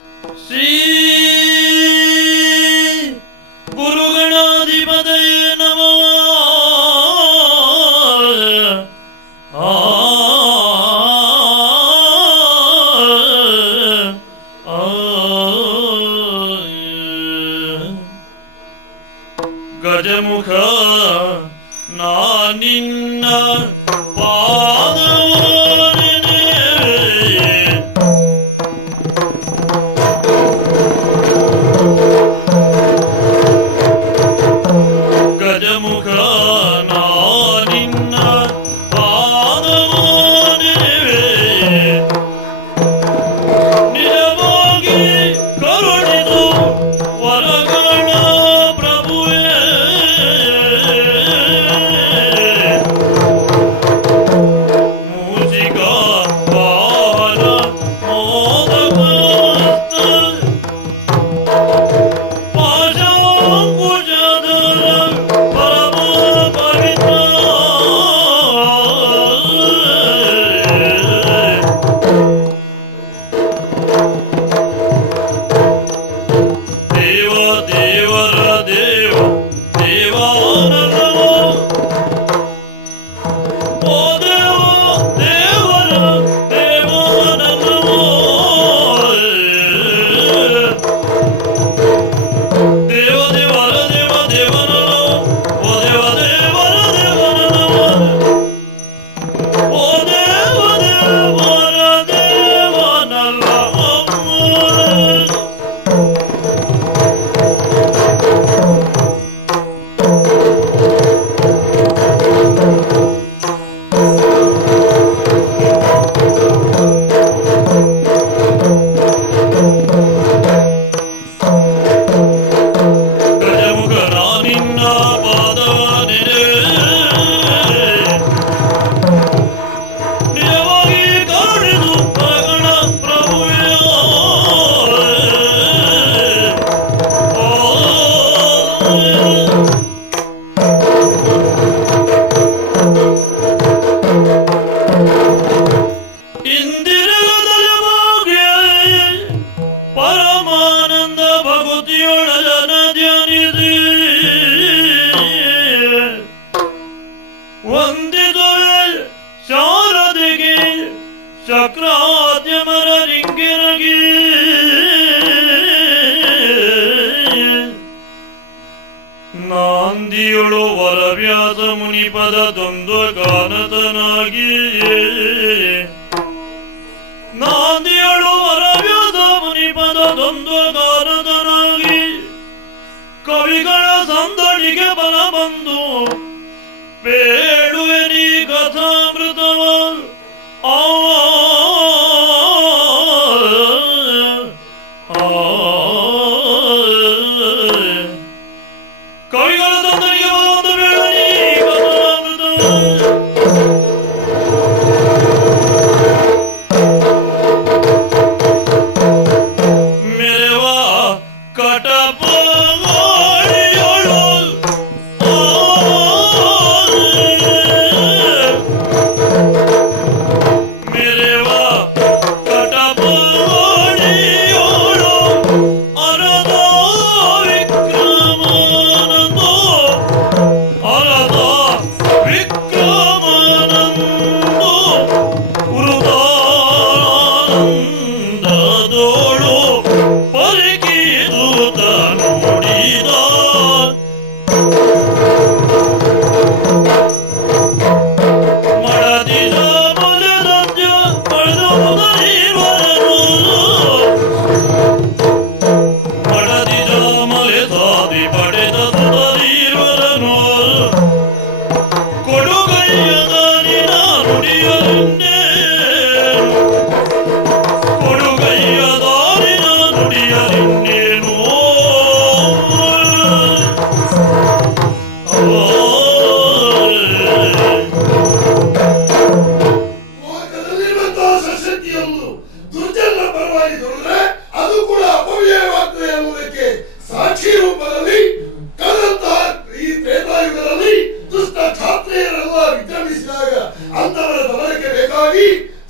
ಶ್ರೀ ಗುರುಗಣಾಧಿಪತಯೇ ನಮಃ. ಗಜಮುಖ ನಾನಿನ್ನ ಚಕ್ರಾದ್ಯಮರ ರಿಂಗಿರಗಿ ನಾಂದಿಯೊಳು ವರವ್ಯಾಸ ಮುನಿಪದ ದ್ವಂದ್ವ ಗಾನತನಾಗಿ ನಾಂದಿಯೊಳು ವರವ್ಯಾಸ ಮುನಿಪದ ದ್ವಂದ್ವ ಗಾನತನಾಗಿ ಕವಿಗಳ ಸಂದಡಿಗೆ ಬಲ ಬಂದು ಬೇಡುವೆ ನೀ ಕಥಾಮೃತವ ಕವಿಗಳ ತಂದರಿಗೆ ಒಂದು ಬೇಡನಿ ಮೆರವ ಕಟಪ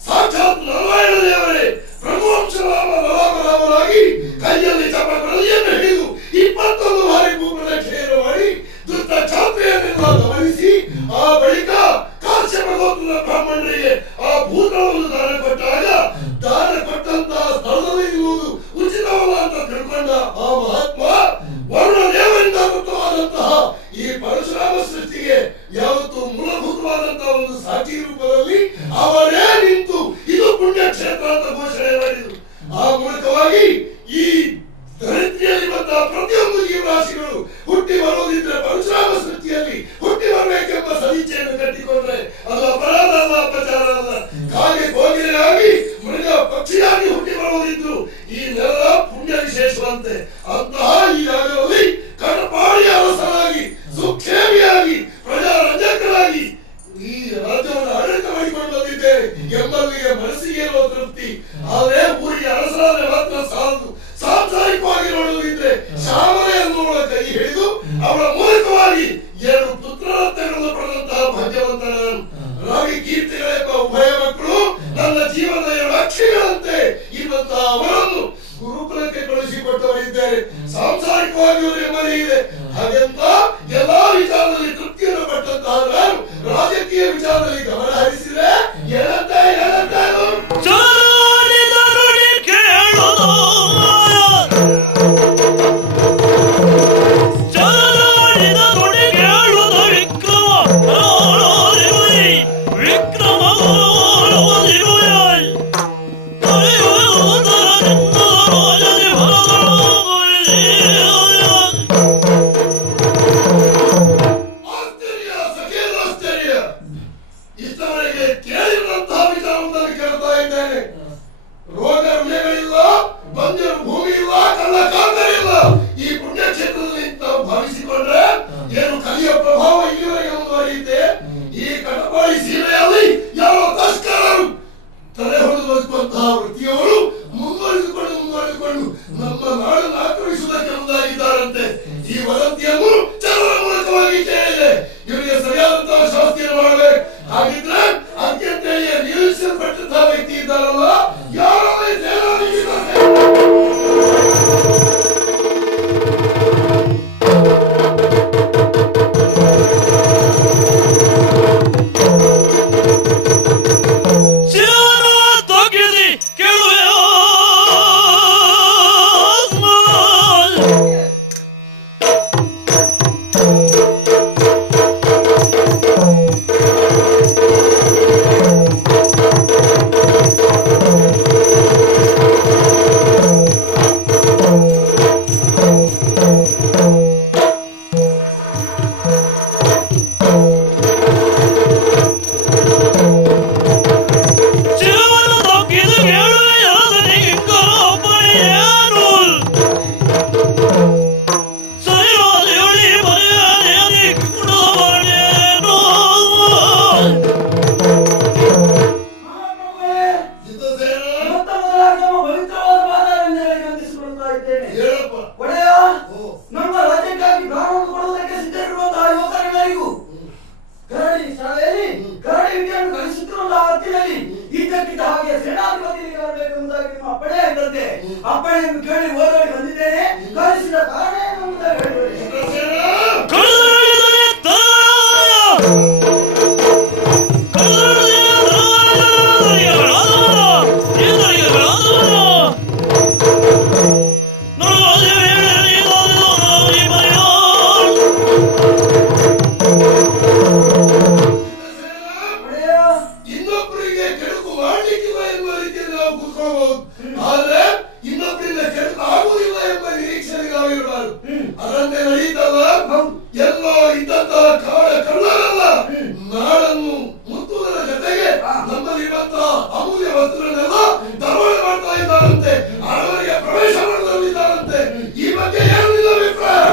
ಸಾಕ್ಷಾತ್ ನಾರಾಯಣ ದೇವರೇ ಬ್ರಹ್ಮವಂಶರಾಮ ರಾಮರಾಮರಾಗಿ ಸಲುವಾಗಿ ಈ ಧರಿತ್ರಿಯಲ್ಲಿ ಬಂದ ಪ್ರತಿಯೊಂದು ಜೀವರಾಶಿಗಳು ಹುಟ್ಟಿ ಬರುವುದಿದ್ರೆ ಪರಶುರಾಮ ಸೃಷ್ಟಿಯಲ್ಲಿ ಹುಟ್ಟಿ ಬರಬೇಕೆಂಬ ಸದಿಚ್ಛೆಯನ್ನು ಕಟ್ಟಿಕೊಂಡ್ರೆ ಅದು ಅಪರಾಧ ಅಲ್ಲ, ಅಪಚಾರ ಅಲ್ಲ. ಕಾಗೆ ಕೋಗಿಲೆಯಾಗಿ ಮೃಗ ಪಕ್ಷಿಯಾಗಿ ಹುಟ್ಟಿ ಬರುವುದಿದ್ರು ಈ ನೆಲದ ಪುಣ್ಯ ವಿಶೇಷವಂತೆ. ಅಂತಹ ಈ ಜಾಗದಲ್ಲಿ ಕಟಪಾಡಿಯ ಅರಸನಾಗಿ ಸುಕ್ಷೇಮಿಯಾಗಿ ಪ್ರಜಾರಂಜಕರಾಗಿ ಈ ರಾಜ್ಯವನ್ನು ಆಡಳಿತ ಮಾಡಿಕೊಂಡು ಬಂದಿದ್ದೇವೆ ಎಂಬಲ್ಲಿಗೆ ಮನಸ್ಸಿಗೆ ಇರುವ ತೃಪ್ತಿ. ಆದರೆ ಊರಿಗೆ ಅರಸರಾದ್ರೆ ಮಾತ್ರ ಸಾಲದು. ಸಾಂಸಾರಿಕವಾಗಿ ನೋಡುವುದಿದ್ರೆ ಶ್ಯಾಮಲೆಯನ್ನು ಕೈ ಹಿಡಿದು ಅವಳ ಮೂಲಕವಾಗಿ 2 ಪುತ್ರರತ್ನಗಳನ್ನು ಪಡೆದಂತಹ ಭಾಗ್ಯವಂತ ನಾನು. ರಾಗಿ ಕೀರ್ತಿಗಳೆಂಬ ಉಭಯ ಮಕ್ಕಳು ನನ್ನ ಜೀವನದ 2 ಅಕ್ಷಿಗಳಂತೆ ಇರುವಂತಹ ಅವರನ್ನು ಗುರುಕುಲಕ್ಕೆ ಕಳುಹಿಸಿಕೊಟ್ಟವರಿದ್ದಾರೆ. ಸಾಂಸಾರಿಕವಾಗಿ ಅವರು ನೆಮ್ಮದಿ ಇದೆ. ಹಾಗೆಂತ ಎಲ್ಲಾ ವಿಚಾರದಲ್ಲಿ ತೃಪ್ತಿಯನ್ನು ಪಟ್ಟಂತಹ ನಾನು ರಾಜಕೀಯ ವಿಚಾರದಲ್ಲಿ ಗಮನ ಹರಿಸಿದ್ರೆ ಏನಂತ ಅಪ್ಪಣೆಯನ್ನು ಕೇಳಿ ಓಡೋಡಿ ಬಂದಿದ್ದೇನೆ. ಕಳಿಸಿದ ಕಾರಣ ಇನ್ನೊಬ್ಬರಿಗೆ ಕೆಡುಕು ಮಾಡಲಿಕ್ಕಿಲ್ಲ ಎನ್ನುವ ರೀತಿಯಲ್ಲಿ ನಾವು ಕೂತ್ಕೊಳ್ಬಹುದು. ಆದ್ರೆ ಇನ್ನೊಬ್ಬರಿಂದ ಕೆಡುಕು ಆಗುವುದಿಲ್ಲ ಎಂಬ ನಿರೀಕ್ಷೆಗೆ ನಾವು ಇರಬಾರದು. ಅದನ್ನೇ ನಡೀತಲ್ಲ, ಎಲ್ಲೋ ಇದ್ದಂತಹ ಕಾಡ ಕಳ್ಳರಲ್ಲ ನಾಡನ್ನು ಮುತ್ತುವುದರ ಜೊತೆಗೆ ನಮ್ಮಲ್ಲಿರುವಂತಹ ಅಮೂಲ್ಯ ವಸ್ತುಗಳನ್ನೆಲ್ಲ ದರೋಡೆ ಮಾಡ್ತಾ ಇದ್ದಾರಂತೆ, ಅವರಿಗೆ ಪ್ರವೇಶ ಮಾಡಲಿದ್ದಾರಂತೆ. ಈ ಬಗ್ಗೆ ಏನು ನಿನ್ನ ಅಭಿಪ್ರಾಯ?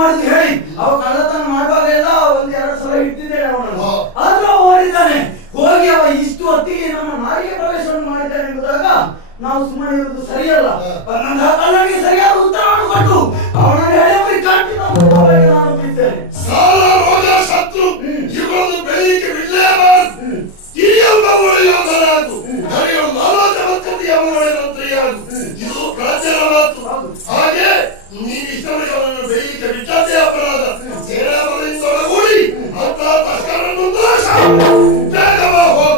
ಮಾಡುದು ಹೇಳಿ ಅವ ಕಳ್ಳತನ ಮಾಡುವಾಗೆಲ್ಲ ಒಂದೆರಡು ಸಲ ಇಟ್ಟಿದ್ದೇನೆ ಅವನನ್ನು. ಆದ್ರೂ ಅವ ಓಡಿದ್ದಾನೆ. ಹೋಗಿ ಅವ ಇಷ್ಟು ಹೊತ್ತಿಗೆ ನಮ್ಮ ನಾಯಿಗೆ ಪ್ರವೇಶವನ್ನು ಮಾಡಿದ್ದಾನೆ ಎಂಬುದಾಗ ನಾವು ಸುಮ್ಮನೆ ಇರುವುದು ಸರಿಯಲ್ಲ. ನನ್ನ ಕಳ್ಳನಿಗೆ ಸರಿಯಾದ ಉತ್ತರವನ್ನು ಕೊಟ್ಟು ಅವನನ್ನು ಹೇಳಿ ನಾನು ಬಿಡ್ತೇನೆ. ಸಾಲ ರೋಗ ಶತ್ರು ಇವುಗಳನ್ನು ಬೆಳಿಗ್ಗೆ ಬಿಡಲೇಬಾರದು. ಕಿರಿಯಲ್ಬಗಳು ಯೋಧರಾಗು ಹರಿಗಳು ನಾಲ್ಕು ಮಂತ್ರಿಯಾಗು. ಇದು ರಾಜ್ಯದ ಮಾತು. ಹಾಗೆ ನೀನು ಇಷ್ಟವನ್ನು ಬೆಳಿಗ್ಗೆ ಬಿಟ್ಟದ್ದೇ ಅಪರಾಧ. ಸೇನಾಬಲದಿಂದೊಳಗೂಡಿ ಅಂತ ತಸ್ಕರನ್ನು ನಾಶ ಬೇಗವ ಹೋಗು.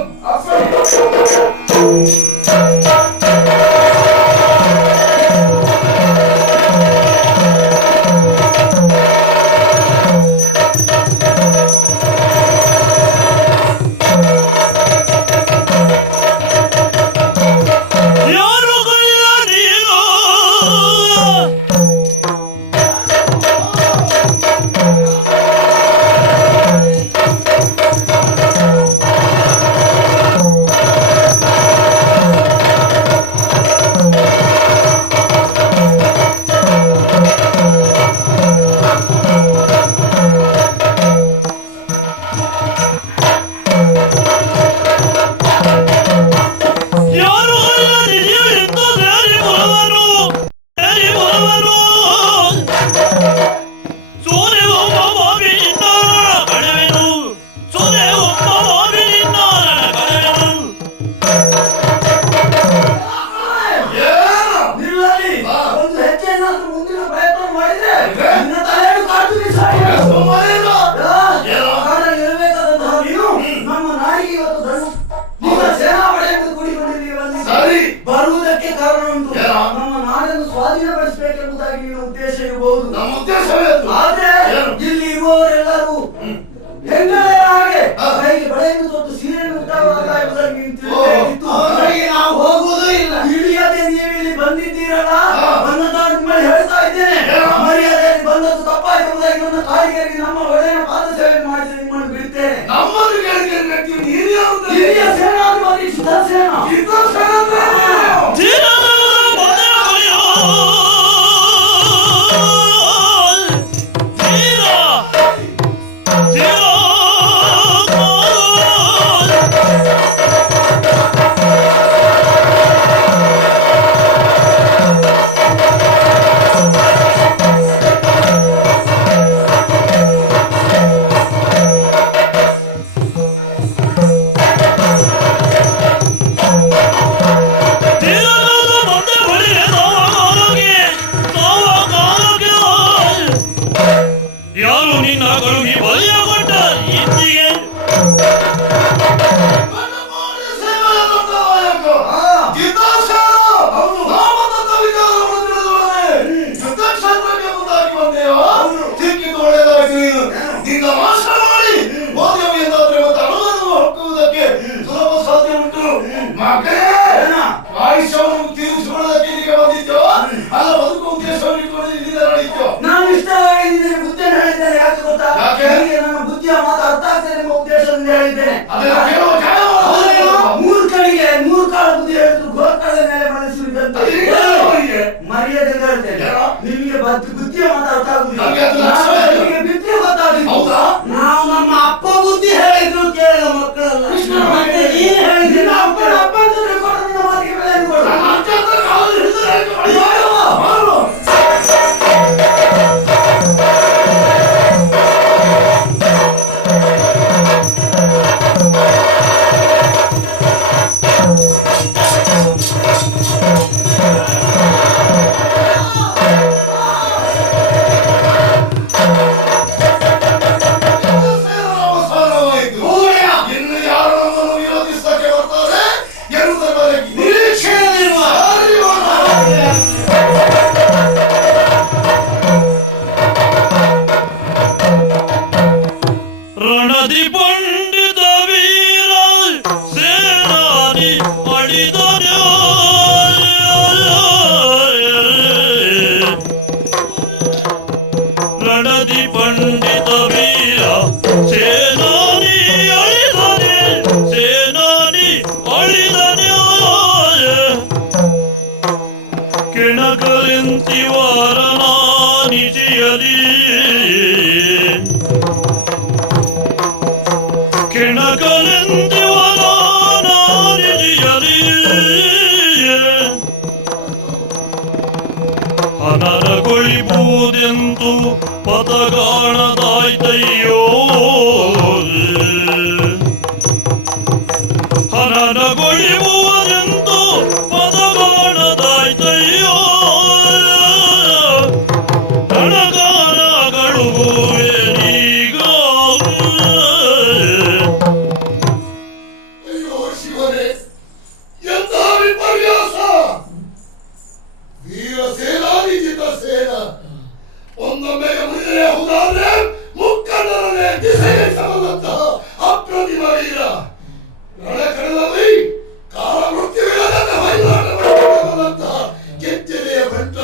ಬರುವುದಕ್ಕೆ ಕಾರಣ ಉಂಟು. ನಮ್ಮ ನಾಡನ್ನು ಸ್ವಾಧೀನಪಡಿಸಬೇಕೆಂಬುದಾಗಿ ನಿಮ್ಮ ಉದ್ದೇಶ ಇರಬಹುದು. ನಮ್ಮ ಉದ್ದೇಶವೇ ಆದ್ರೆ ಇಲ್ಲಿ ಇರುವವರೆಲ್ಲರೂ ಹೆಂಗಳೆಯ ಹಾಗೆ ಕೈಗೆ ಬಳೆಯನ್ನು ತೊಟ್ಟು ಸೀರೆಯನ್ನು ಉಟ್ಟವರಲ್ಲ ಎಂಬುದಾಗಿ ನೀವು ತಿಳಿಯಬೇಕಿತ್ತು. ನಾವು ಹೋಗುವುದೂ ಇಲ್ಲ. ತಿಳಿಯದೆ ನೀವು ಇಲ್ಲಿ ಬಂದಿದ್ದೀರಲ್ಲ, ಬಂದ ನಿಮ್ಮಲ್ಲಿ ಹೇಳ್ತಾ ಇದ್ದೇನೆ, ಮರ್ಯಾದೆಯಲ್ಲಿ ಬಂದದ್ದು ತಪ್ಪಾಗಿರುವುದಾಗಿ ನನ್ನ ಕಾರಿಗರಿಗೆ ನಮ್ಮ ಒಡೆಯನ ಪಾದ ಸೇವೆ ಮಾಡಿಸಿ ನಿಮ್ಮನ್ನು ಬಿಡ್ತೇನೆ. ನಮ್ಮನ್ನು ಹಿರಿಯ ಸೇನಾಧಿಪತಿ ಸಿದ್ಧಸೇನ ನಾನು ಇಷ್ಟವಾಗಿದ್ದೇನೆ. ಬುದ್ಧಿಯನ್ನು ಹೇಳಿದ್ದೇನೆ. ಯಾಕೆ ಗೊತ್ತಾ? ನನ್ನ ಬುದ್ಧಿಯ ಮಾತು ಅರ್ಥ ಆಗ್ತದೆ ಎಂಬ ಉದ್ದೇಶದಿಂದ ಹೇಳಿದ್ದೇನೆ. ಮೂರ್ಖನಿಗೆ ಮೂರ್ಖಾಳ ಬುದ್ಧಿ ಹೇಳಿದ್ರು ಗೋರ್ಖಳ ಮೇಲೆ ಮನಸ್ಸಿರುವಂತ ಮರ್ಯಾದೆ ಹೇಳ್ತೇನೆ. ನಿಮಗೆ ಬುದ್ಧಿಯ ಮಾತು ಅರ್ಥ ಆಗುದಿಲ್ಲ. ನಿಮಗೆ ಬುದ್ಧಿ ಗೊತ್ತಾಗಿತ್ತು. ನಾವು ನಮ್ಮ ಅಪ್ಪ ಬುದ್ಧಿ ಹೇಳಿದ್ರು ಕೇಳಿದ ಮಕ್ಕಳಲ್ಲ. ಮತ್ತೆ ನೀನು ಹೇಳಿದ್ದೀನಿ ಅಪ್ಪನ ಅಪ್ಪ ಮಾತಿಗೆ ಬೆಲೆ ಕೊಡು. ಕೆಣಕಲೆಂತಿವರನಾನಿಜಿಯಲಿ ಕೆಣಕಲೆಂತಿವರನಾನಿಜಿಯಲಿ ಹನರಗೊಳಿಬುದೆಂದು ಪದಗಾಣದಾಯ್ತಯ್ಯೋ ಹನರಗೊಳಿಬುವುದೆಂದು ಪದಗಾಣದಾಯ್ತಯ್ಯೋ ರಣಗಾನಗಳುಗುವೆನೀಗ ಅಯ್ಯೋ ಶಿವನೇ, ಎಂಥ ವಿಪರ್ಯಾಸ! ವೀರ ಸೇನಾಧಿಜಿತ ಸೇನ ಒಂದೊಮ್ಮೆ ಮುನಿದರೆ ಹೋದಾದ್ರೆ ಮುಕ್ಕಣ್ಣರನ್ನೇ ದಿಸೆಗೆಸಬಲ್ಲಂತಹ ಅಪ್ರತಿಮ ವೀರ ರಣಕಣದಲ್ಲಿ ಕಾಲ ಮೃತ್ಯುವಿಲ್ಲದ ವೈರಾಟ ಮಾಡಬಲ್ಲಂತಹ ಕೆಚ್ಚೆದೆಯ ಭಂಟ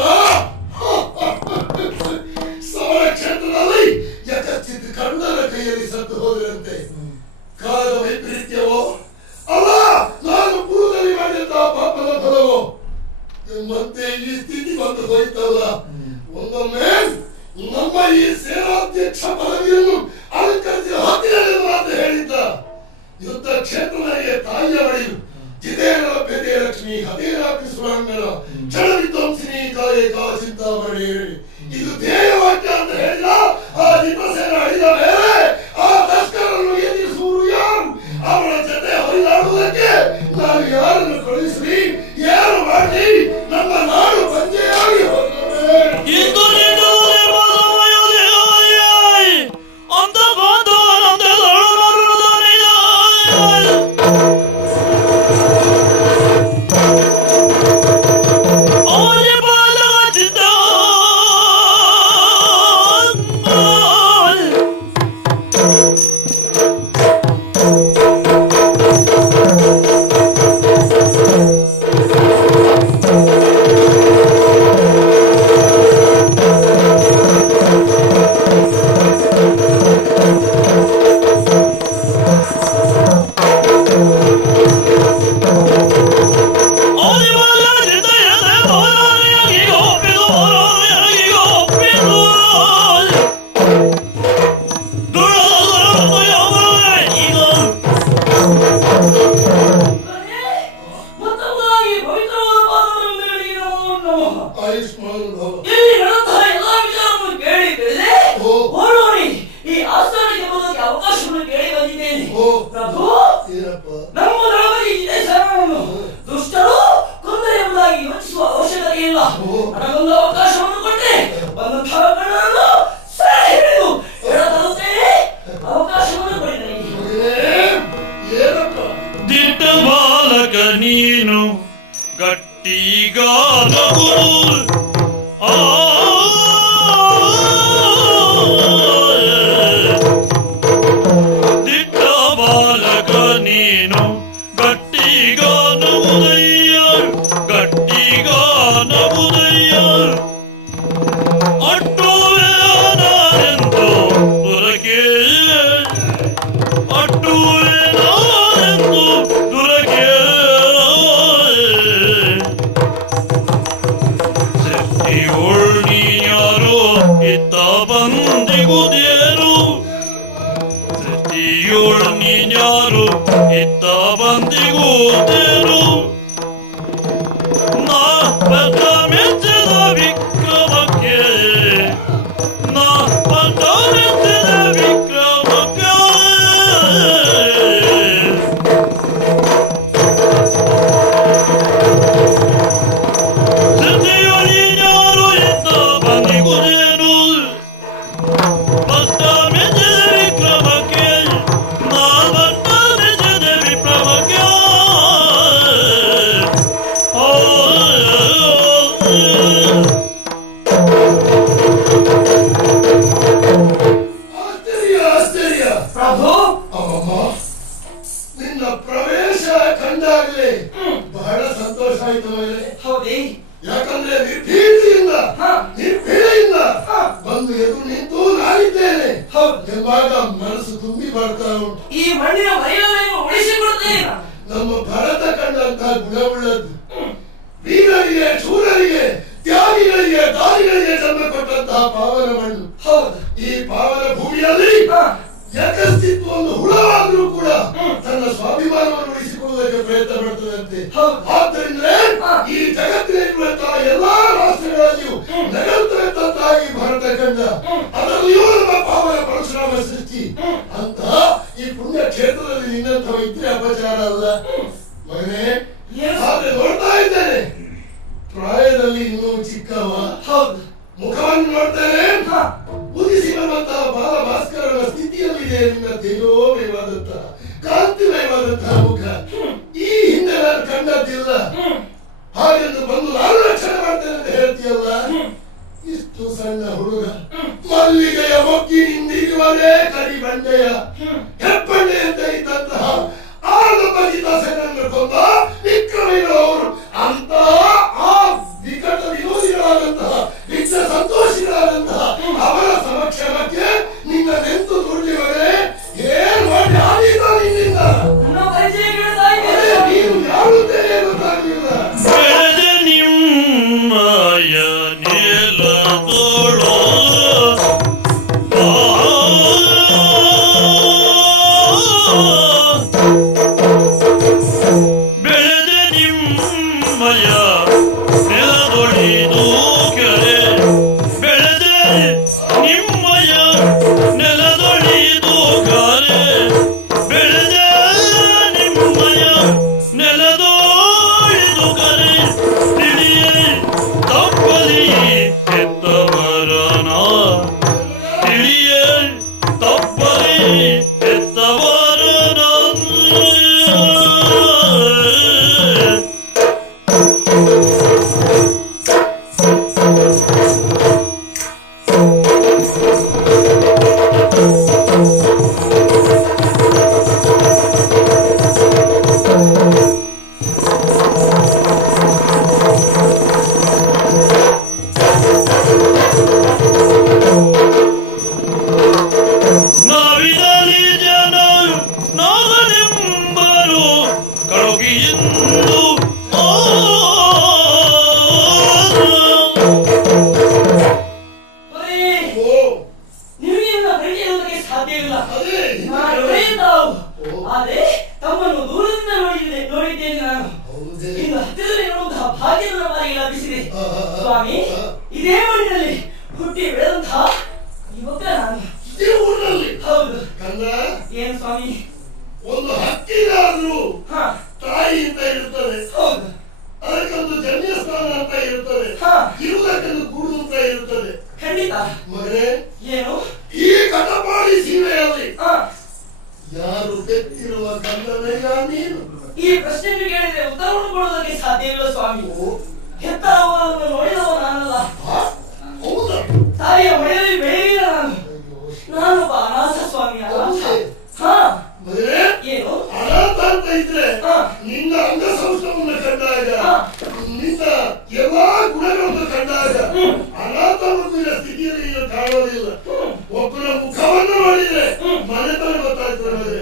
ಸಮರ ಕ್ಷೇತ್ರದಲ್ಲಿ ಯಥಚಿತ್ ಕಣ್ಣರ ಕೈಯಲ್ಲಿ ಸತ್ತು ಹೋದರಂತೆ. ಕಾಲದ ವೈಪರೀತ್ಯವೋ ಅಲ್ಲ ನಾನು ಪೂರ್ವದಲ್ಲಿ ಮಾಡಿದಂತಹ ಪಾಪದ ಫಲವೋ ಎಂಬಂತೆ ಈ ಸ್ಥಿತಿ ಬಂದು ಹೋಯ್ತಲ್ಲ. ಒಂದೊಮ್ಮೆ ನಮ್ಮ ಈ ಸೇನಾಧ್ಯಕ್ಷ ಪದವಿಯನ್ನು ಅಲಂಕರಿಸಿ ಹತ್ತಿರಲಿಲ್ಲ ಮಾತ್ರ ಹೇಳಿದ್ದ. ಯುದ್ಧ ಕ್ಷೇತ್ರಗಳಿಗೆ ತಾಯಿಯ ಬಳಿಯು ಜಿತೇನ ಲಭ್ಯತೆ ಲಕ್ಷ್ಮಿ ಹತೇನಾಪಿ ಸುರಾಂಗಣ ಕ್ಷಣ ವಿಧ್ವಂಸಿನಿ ಕಾಯೇ ಕಾ ಚಿಂತಾಮಣಿ. ಇದು ಧ್ಯೇಯವಾಕ್ಯ ಅಂತ ಹೇಳಿದ ಆ ಜಿತಸೇನ ಹಿಡಿದ ಮೇಲೆ ಆ ತಸ್ಕರನ್ನು ಎದುರಿಸುವರು ಯಾರು? ಅವರ ಜೊತೆ ಹೊರಿದಾಡುವುದಕ್ಕೆ ನಾವು ಯಾರನ್ನು ಕಳುಹಿಸಿ ಯಾರು ಮಾಡಿ ನಮ್ಮ ನಾಡು ಬಂಜೆಯಾಗಿ ಹೋದರೆ ಇಂದು ಅಂತ ಬಾಂಧವನಂತೆ ಆಯುಷ್ಮಾನ್ ಭವ. ಇಲ್ಲಿ ನಡೆದಂತಹ ಎಲ್ಲಾ ವಿಚಾರವನ್ನು ಕೇಳಿ ತಿಳಿದೆ ಓಡೋಡಿ ಈ ಆಸ್ಥಾನಕ್ಕೆ ಬರೋದಕ್ಕೆ ಅವಕಾಶವನ್ನು ಕೇಳಿ ಬಂದಿದ್ದೇನೆ. ಪ್ರಭು, ಏನಪ್ಪ? ನಮ್ಮ ದಳಪತಿ ಜಿತೇಂದ್ರನನ್ನು ದುಷ್ಟರು ಕೊಂದರೆ ಎಂಬುದಾಗಿ ಯೋಚಿಸುವ ಅವಶ್ಯಕತೆ ಇಲ್ಲ. ನನಗೊಂದು ಅವಕಾಶವನ್ನು ಕೊಟ್ಟೆ ಬಂದಂತಹ ಗಣರನ್ನು ಸೆರೆ ಹಿಡಿದು ಎಡತರುತ್ತೇನೆ. ಅವಕಾಶವನ್ನು ಕೊಡಿ ನನಗೆ. ಏನಪ್ಪ? ದಿಟ್ಟ ಬಾಲಕ ನೀನು ಗಟ್ಟಿಗಾರಗುರು ದಿಟ್ಟ ಬಾಲಕ ನೀನು ಗಟ್ಟಿಗಾನವುದಯ್ಯ ಗಟ್ಟಿಗಾನವುದಯ್ಯ ಋಷಿಗಳಿಗೆ ದಾರಿಗಳಿಗೆ ಜನ್ಮ ಕೊಟ್ಟಂತಹ ಪಾವನ ಮಣ್ಣು. ಹೌದು. ಈ ಪಾವನ ಭೂಮಿಯಲ್ಲಿ ಏಕಸ್ತಿತ್ವವನ್ನು ಹುಳವಾದರೂ ಕೂಡ ತನ್ನ ಸ್ವಾಭಿಮಾನವನ್ನು ಉಳಿಸಿಕೊಳ್ಳುವುದಕ್ಕೆ ಪ್ರಯತ್ನ ಪಡ್ತದಂತೆ. ಆದ್ದರಿಂದ ಈ ಜಗತ್ತಿನಲ್ಲಿರುವಂತಹ ಎಲ್ಲಾ ರಾಷ್ಟ್ರಗಳಲ್ಲಿಯೂ ನಗಲ್ತಕ್ಕಂತಹ ಈ ಭಾರತ ಖಂಡ, ಅದರಲ್ಲಿಯೂ ನಮ್ಮ ಪಾವನ ಪರಶುರಾಮ ಸೃಷ್ಟಿ ಅಂತ ಈ ಪುಣ್ಯ ಕ್ಷೇತ್ರದಲ್ಲಿ ನಿನ್ನಂತಹ ಇದ್ರೆ ಅಪಚಾರ ಅಲ್ಲ ಮಗನೇ. ಆದ್ರೆ ನೋಡ್ತಾ ಇದ್ದೇನೆ, ಪ್ರಾಯದಲ್ಲಿ ಇನ್ನೂ ಚಿಕ್ಕವ. ಹೌದು. ಮುಖವನ್ನು ನೋಡ್ತೇನೆ, ಉದಿಸಿ ಬರುವಂತಹ ಬಾಲ ಭಾಸ್ಕರನ ಸ್ಥಿತಿಯಲ್ಲಿದೆ ನಿನ್ನ ತೇಜೋಮಯವಾದಂತಹ ಕಾಂತಿಮಯವಾದಂತಹ ಮುಖ. ಈ ಹಿಂದೆ ನಾನು ಕಂಡದ್ದಿಲ್ಲ. ಹಾಗೆಂದು ಬಂದು ನಾನು ರಕ್ಷಣೆ ಮಾಡ್ತೇನೆ ಅಂತ ಹೇಳ್ತೀಯಲ್ಲ, ಇಷ್ಟು ಸಣ್ಣ ಹುಡುಗ ಮಲ್ಲಿಗೆಯ ಮೊಗ್ಗಿನಿಂದಿರುವರೇ ಕರಿ ಬಂಡೆಯ ಹೆಬ್ಬಂಡೆ ಅಂತ ಇದ್ದಂತಹ ಆ ನಮ್ಮ ಗೀತಾಸೇನನ್ನು ಕೊಂದ ವಿಕ್ರಮಿಗಳವರು ಅಂತಹ ಆ ವಿಕಟ ವಿರೋಧಿಗಳಾದಂತಹ ವಿಘ್ನ ಸಂತೋಷಿಗಳಾದಂತಹ ಅವರ ಸಮಕ್ಷಮಕ್ಕೆ ನಿನ್ನ ನೆಂತು ದುರ್ಲಿವರೇ ಏನ್ ಮಾಡಿ ಆದೀತ ನಿನ್ನಿಂದ ನೀನು ಯಾರುತ್ತೇನೆ ಗೊತ್ತಾಗಲಿಲ್ಲ. ಬೆಳೆದ ನಿಮ್ಮಯ ನೆಲದೊಳು ಬೆಳೆದ ನಿಮ್ಮಯ ನೆಲದೊಳಿದು ಕೆರೆ ಬೆಳೆದ ನಿಮ್ಮಯ ನೆಲದೊಳಿದು ಕರೆ ಬೆಳೆದ ನಿಮ್ಮಯ ನೆಲದೊಳಿದು ಕರೆ ತಿಳಿಯೇ ತಪ್ಪಲಿ ಎತ್ತವರನ ತಿಳಿಯೇ ತಪ್ಪಲಿ ಎತ್ತವರನ ನಾವಿದಲಿ ಜನ ನಾಗನೆಂಬರು ಕಳುಹಿಎಂದು ನಿಮಗೆಲ್ಲ ಬೆಳೆಯುವುದಕ್ಕೆ ಸಾಧ್ಯವಿಲ್ಲ. ಅದೇ ಆದ್ರೆ ತಮ್ಮನ್ನು ದೂರದಿಂದ ನೋಡಿದ್ದೇನೆ ನಾನು. ಇನ್ನು ಹತ್ತಿರದಲ್ಲಿ ನೋಡುವಂತಹ ಭಾಗ್ಯ ನನ್ನ ಬಾರಿಗೆ ಲಭಿಸಿದೆ. ಸ್ವಾಮಿ, ಇದೇ ಮಣ್ಣಿನಲ್ಲಿ ಹುಟ್ಟಿ ಬೆಳೆದಂತಹ ಯುವಕ ನಾನು. ಇದೇ ಊರಿನಲ್ಲಿ. ಹೌದು. ಕಂದ, ಏನು ಸ್ವಾಮಿ? ಒಂದು ಹಕ್ಕಿಗಾದ್ರೂ ಹಾ. ತಾಯಿ ಅಂತ ಇರುತ್ತದೆ, ಹೌದು. ಅದಕ್ಕೊಂದು ಜನ್ಯಸ್ಥಾನ ಅಂತ ಇರುತ್ತದೆ, ಇರುವುದಕ್ಕೊಂದು ಗೂಡು ಅಂತ ಇರುತ್ತದೆ. ಖಂಡಿತ. ಮಗನೇ, ಏನು ಈ ಕಟಪಾಡಿ ಸೀಮೆಯಲ್ಲಿ ಯಾರು ತೆತ್ತಿರುವ ಗಂಧನಯ್ಯ ನೀನು? ಈ ಪ್ರಶ್ನೆಯನ್ನು ಕೇಳಿದ್ರೆ ಉತ್ತರವನ್ನು ಕೊಡುವುದಕ್ಕೆ ಸಾಧ್ಯವಿಲ್ಲ ಸ್ವಾಮಿ. ಹೆತ್ತವರನ್ನು ನೋಡಿದವ ನಾನಲ್ಲ. ಹೌದಾ? ತಾಯಿಯ ಮನೆಯಲ್ಲಿ ಬೆಳೆಯಿಲ್ಲ ನಾನು. ನಾನೊಬ್ಬ ಅನಾಥ ಸ್ವಾಮಿ, ಅನಾಥ. ಹಾ. ಮಗನೇ, ಏನು ಅನಾಥ ಅಂತ ಇದ್ರೆ ನಿನ್ನ ಅಂಗಸಂಸ್ಥವನ್ನು ಕಂಡಾಗ, ನಿನ್ನ ಎಲ್ಲಾ ಗುಣಗಳನ್ನು ಕಂಡಾಗ ಅನಾಥ ಮಗುವಿನ ಸ್ಥಿತಿಯಲ್ಲಿ ನೀನು ಕಾಣೋದಿಲ್ಲ. ಒಬ್ಬನ ಮುಖವನ್ನು ನೋಡಿದ್ರೆ ಮನೆತನ ಗೊತ್ತಾಗ್ತದೆ.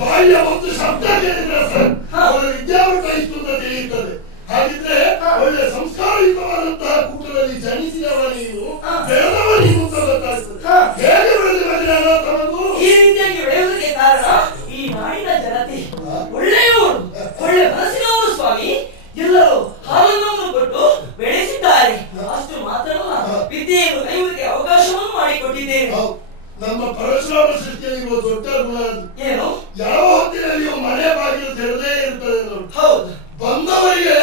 ಬಾಲ್ಯ ಒಂದು ಶಬ್ದ ಕೇಳಿದ್ರೆ ಸರ್ ಅವರ ವಿದ್ಯಾಭ್ಯಾಸ ಇಷ್ಟು ಅಂತ ತಿಳಿಯುತ್ತದೆ. ಹಾಗಿದ್ರೆ ಒಳ್ಳೆ ಸಂಸ್ಕಾರಯುತವಾದಂತಹ ಕೂಟದಲ್ಲಿ ಜನಿಸಿದವ ನೀನು, ಬೆಳೆದವ ನೀನು ಅಂತ ಗೊತ್ತಾಗ್ತದೆ. ಹೇಗೆ ಬೆಳೆದಿಲ್ಲ ಅನಾಥ ಮಗು? ಈ ರೀತಿಯಾಗಿ ಬೆಳೆಯುವುದಕ್ಕೆ ಕಾರಣ ಈ ನಾಡಿನ ಜನತೆ ಒಳ್ಳೆಯವರು, ಒಳ್ಳೆ ಮನಸ್ಸಿನವರು ಸ್ವಾಮಿ. ಎಲ್ಲರೂ ಹಾಲನ್ನು ಕೊಟ್ಟು ಬೆಳೆಸಿದ್ದಾರೆ. ಅಷ್ಟು ಮಾತ್ರವಲ್ಲ, ವಿದ್ಯೆಯನ್ನು ಕಲಿಯುವುದಕ್ಕೆ ಅವಕಾಶವನ್ನು ಮಾಡಿಕೊಟ್ಟಿದ್ದೇನೆ. ನಮ್ಮ ಪರಶುರಾಮ ಸೃಷ್ಟಿಯಲ್ಲಿರುವ ದೊಡ್ಡ ಗುಣ ಅದು. ಏನು? ಯಾವ ಹೊತ್ತಿನಲ್ಲಿಯೂ ಮನೆ ಬಾಗಿಲು ತೆರೆದೇ ಇರ್ತದೆ ನೋಡಿ. ಹೌದು. ಬಂದವರಿಗೆ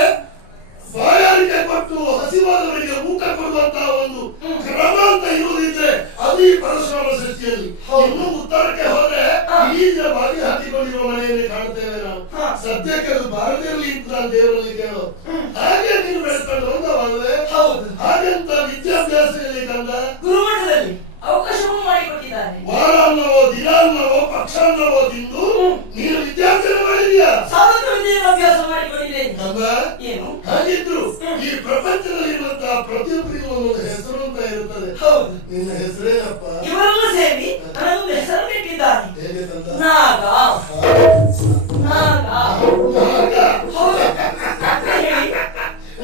ಬಾಯಾರಿಕೆ ಕೊಟ್ಟು ಹಸಿವಾದವರಿಗೆ ಊಟ ಕೊಡುವಂತಹ ಒಂದು ಕ್ರಮ ಅಂತ ಇರುವುದಿದ್ರೆ ಅದು ಈ ಪರಶುರಾಮ ಸೃಷ್ಟಿಯಲ್ಲಿ. ಇನ್ನು ಉತ್ತರಕ್ಕೆ ಹೋದ್ರೆ ಈ ದಿನ ಬಾಗಿಲು ಹಾಕಿಕೊಂಡಿರುವ ಮನೆಯಲ್ಲಿ ಕಾಣ್ತೇವೆ ನಾವು. ಸದ್ಯಕ್ಕೆ ಅದು ಬಾರದಿರಲಿ ಅಂತ ನಾನು ದೇವರಲ್ಲಿ ಕೇಳೋ ಹಾಗೆ ನೀನು ಬೆಳೆಸ್ಕೊಂಡು ಹೋದವಲ್ವೇ? ಹೌದು. ಹಾಗೆಂತ ವಿದ್ಯಾಭ್ಯಾಸದಲ್ಲಿ ಕಂದ ಗುರುಮಠದಲ್ಲಿ ಅವಕಾಶವನ್ನು ಮಾಡಿಕೊಟ್ಟಿದ್ದಾರೆ. ವಾರಾನ್ನವೋ ದಿನಾನ್ನವೋ ಪಕ್ಷಾನ್ನವೋ ತಿಂದು ನೀನು ವಿದ್ಯಾಭ್ಯಾಸ ಮಾಡಿದ್ಯಾ? ಸಾಧಕ ವಿದ್ಯೆಯನ್ನು ಅಭ್ಯಾಸ ಮಾಡಿಕೊಂಡಿದ್ದೇನೆ. ಏನು? ಹಾಗಿದ್ರು ಈ ಪ್ರಪಂಚದಲ್ಲಿರುವಂತಹ ಪ್ರತಿಯೊಬ್ಬರಿಗೂ ಒಂದೊಂದು ಹೆಸರು ಅಂತ ಇರುತ್ತದೆ. ಹೌದು. ನಿನ್ನ ಹೆಸರೇನಪ್ಪ? ಇವರೆಲ್ಲ ಸೇರಿ ನನಗೊಂದು ಹೆಸರು ಇಟ್ಟಿದ್ದಾರೆ. ಹೇಗೆ ತಂದ? ನಾಗ. ನಾಗ. ನಾಗ. ಹೌದು. ಹೇಳಿ.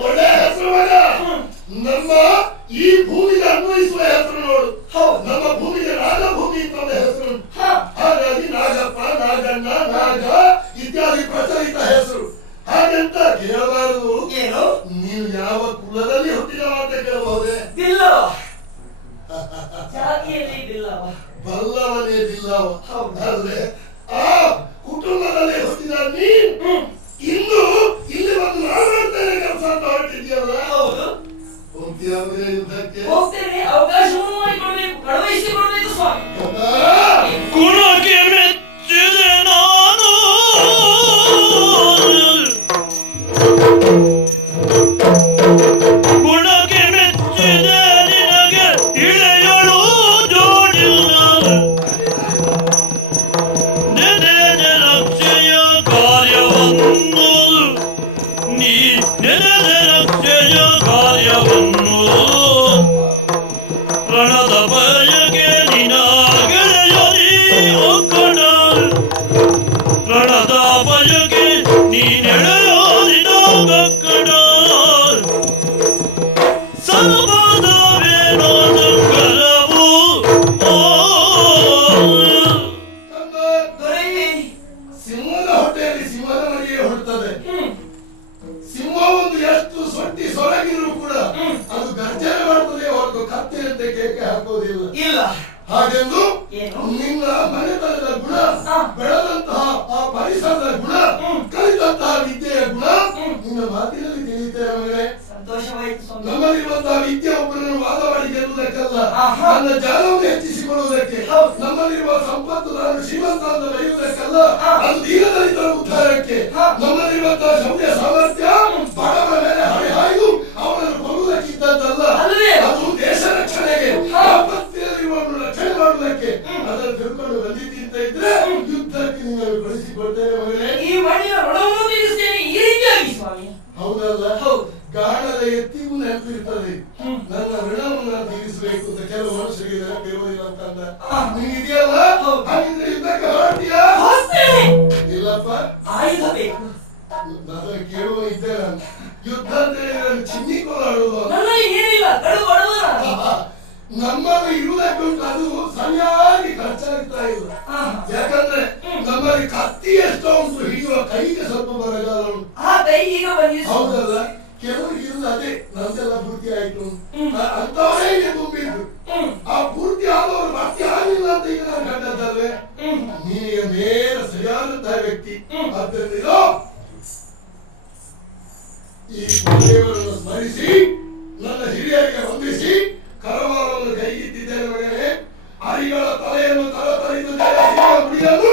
ಒಳ್ಳೆ ಹೆಸರು ಮಗ. ನಮ್ಮ ಈ ಭೂಮಿಗೆ ಅನ್ವಯಿಸುವ ಹೆಸರು ನೋಡು. ಹೌದು. ನಮ್ಮ ಭೂಮಿಗೆ ನಾಗಭೂಮಿ ಅಂತ ಒಂದು ಹೆಸರು. ಹಾ. ಹಾಗಾಗಿ ನಾಗಪ್ಪ, ನಾಗಣ್ಣ, ನಾಗ ಇತ್ಯಾದಿ ಪ್ರಚಲಿತ ಹೆಸರು. ಹಾಗೆಂತ ಕೇಳಬಾರದು. ಏನು? ನೀವು ಯಾವ ಕುಲದಲ್ಲಿ ಹುಟ್ಟಿದವ ಅಂತ ಕೇಳಬಹುದೇ? ಬಿಲ್ಲವ. ಜಾತಿಯಲ್ಲಿ ಬಿಲ್ಲವ. ಬಲ್ಲವನೇ ಬಿಲ್ಲವ. ಹೌದು. ಆದ್ರೆ ಆ ಕುಟುಂಬದಲ್ಲಿ ಹುಟ್ಟಿದ ನೀನು ಇನ್ನು ಇಲ್ಲಿ ಒಂದು ಮಾಡ್ತೇನೆ ಕೆಲಸ ಅಂತ ಹೊರಟಿದ್ಯಲ್ಲ. ಹೌದು. ಹೋಗ್ತೀಯಾದ್ರೆ ಯುದ್ಧಕ್ಕೆ? ಹೋಗ್ತೇನೆ. ಅವಕಾಶವನ್ನು ಮಾಡಿಕೊಡ್ಬೇಕು, ಕಳುಹಿಸಿಕೊಡ್ಬೇಕು ಸ್ವಾಮಿ. ಗುಣಕ್ಕೆ ಮೆಚ್ಚಿದೆ ನಾನು ಗುಣಕ್ಕೆ ಮೆಚ್ಚಿದೆ ನಿನಗೆ ಇಳೆಯಳು ಜೋಡಿಲ್ಲ ನೆನೆದ ರಕ್ಷೆಯ ಕಾರ್ಯವನ್ನು ನೀ ನೆನೆದ ರಕ್ಷೆಯ ಕಾರ್ಯವನ್ನು ರಣದ ಬಯಗೆ ನಿನ ಗೆಳೆಯರಿ ಒಕ್ಕಡ ರಣದ ಬಯಗೆ ನೀನೆಳೆಯೋರಿನ ಒಕ್ಕಡ ಸರ್ವದವೇನೋ ಸಂಕರವು ದೊರೆಯೇ. ಸಿಂಹದ ಹೊಟ್ಟೆಯಲ್ಲಿ ಸಿಂಹದ ಮರಿಯೇ ಹುಟ್ಟುತ್ತದೆ. ಸಿಂಹ ಒಂದು ಎಷ್ಟು ಸೊಟ್ಟಿ ಸೊರಗಿದ್ರು ಕೂಡ ಅದು ಗರ್ಜನೆ ಮಾಡ್ತದೆ ಹೊರತು ಕತ್ತೆಯಂತೆ ಕೇಕೆ ಹಾಕೋದಿಲ್ಲ. ಇಲ್ಲ. ಹಾಗೆಂದು ಏನು? ನಿನ್ನ ಮನೆತನದ ಗುಣ, ಹಾ. ಬೆಳೆದಂತಹ ಆ ಪರಿಸರದ ಗುಣ, ಕಲಿತಂತಹ ವಿದ್ಯೆಯ ಗುಣ ನಿನ್ನ ಮಾತಿನಲ್ಲಿ ತಿಳಿಯುತ್ತೇನೆ ಮಗನೇ. ಸಂತೋಷವಾಯಿತು ಸ್ವಾಮಿ. ನಮ್ಮಲ್ಲಿರುವಂತಹ ವಿದ್ಯೆ ಒಬ್ಬರನ್ನು ವಾದವಾಗಿ ಗೆಲ್ಲುವುದಕ್ಕಲ್ಲ, ಆಹಾ. ನನ್ನ ಜ್ಞಾನವನ್ನು ಹೆಚ್ಚಿಸಿಕೊಳ್ಳುವುದಕ್ಕೆ. ಹೌದು. ನಮ್ಮಲ್ಲಿರುವ ಸಂಪತ್ತು ನಾನು ಶ್ರೀಮಂತ ಅಂತ ಬರೆಯುವುದಕ್ಕಲ್ಲ, ಹಾ. ಅದು ದೀನದಲಿತರ ಉದ್ಧಾರಕ್ಕೆ. ಹಾ. ನಮ್ಮಲ್ಲಿರುವಂತಹ ಶೌರ್ಯ ಸಾಮರ್ಥ್ಯ ಬಡವರ ಮೇಲೆ ಹರಿಹಾಯ್ದು ಅವರನ್ನು ಕೊಲ್ಲುವುದಕ್ಕಿದ್ದಂತಲ್ಲ, ಅಲ್ಲವೇ? ಅದು ದೇಶ ರಕ್ಷಣೆಗೆ, ಹಾ. ಆಪತ್ತಿನಲ್ಲಿರುವವರನ್ನು ರಕ್ಷಣೆ ಮಾಡುವುದಕ್ಕೆ. ಅದನ್ನು ತಿಳ್ಕೊಂಡು ಬಂದಿದ್ದಿ ಅಂತ ಇದ್ರೆ ಯುದ್ಧಕ್ಕೆ ನಿನ್ನನ್ನು ಕಳಿಸಿಕೊಡ್ತೇನೆ ಮಗನೇ. ಈ ಮಣ್ಣಿನ ಋಣವನ್ನು ತೀರಿಸ್ತೇನೆ ಈ ರೀತಿಯಾಗಿ ಸ್ವಾಮಿ. ಹೌದಲ್ಲ? ಹೌದು. ಗಾಢದ ಎತ್ತಿಗೂ ನೆನಪಿರ್ತದೆ. ನನ್ನ ಋಣವನ್ನು ನಾನು ತೀರಿಸಬೇಕು ಅಂತ ಕೆಲವು ಮನುಷ್ಯರಿಗೆ ನೆನಪಿರುವುದಿಲ್ಲ ಅಂತಂದ. ನೀನಿದೆಯಲ್ಲ, ಹೌದು. ಹಾಗಿದ್ರೆ ಯುದ್ಧಕ್ಕೆ ಹೊರಟಿಯಾ? ಹೋಗ್ತೇನೆ. ಇಲ್ಲಪ್ಪ, ಆಯುಧ ಬೇಕು. ನಾನು ಕೇಳುವ ಇದ್ದೆ ನಾನು. ಯುದ್ಧ ಅಂತ ಹೇಳಿದ್ರೆ ಚಿನ್ನಿಕೊಳ್ಳಾಡುವುದು. ನನ್ನಲ್ಲಿ ಏನಿಲ್ಲ, ಕಡು ಬಡವನ. ನಮ್ಮಲ್ಲಿ ಇರುವುದಕ್ಕುಂಟು, ಅದು ಸರಿಯಾಗಿ ಖರ್ಚಾಗ್ತಾ ಇಲ್ಲ. ಯಾಕಂದ್ರೆ ನಮ್ಮಲ್ಲಿ ಕತ್ತಿ ಎಷ್ಟೋ ಉಂಟು, ಹಿಡಿಯುವ ಕೈಗೆ ಸ್ವಲ್ಪ ಬರಗಾಲ ಉಂಟು. ಆ ಕೈ ಈಗ ಬಂದಿದೆ. ಹೌದಲ್ಲ? ಕೆಲವರಿಗೆ ಇರುವುದು ಅದೇ, ನಂದೆಲ್ಲ ಪೂರ್ತಿ ಆಯ್ತು ಅಂತವರೇ ಈಗ ತುಂಬಿದ್ರು. ಆ ಪೂರ್ತಿ ಆದವರು ಭರ್ತಿ ಆಗಿಲ್ಲ ಅಂತ ಈಗ ನಾನು ಕಂಡದ್ದಲ್ವೇ? ನೀನೀಗ ನೇರ ಸರಿಯಾದಂತಹ ವ್ಯಕ್ತಿ. ಆದ್ದರಿಂದ ಈ ದೇವರನ್ನು ಸ್ಮರಿಸಿ ನನ್ನ ಹಿರಿಯರಿಗೆ ವಂದಿಸಿ ಕರವಾರವನ್ನು ಕೈಗಿಟ್ಟಿದ್ದೇನೆ ಮಗನೇ. ಹರಿಗಳ ತಲೆಯನ್ನು ತರತರಿದು ಮುಡಿಯಲು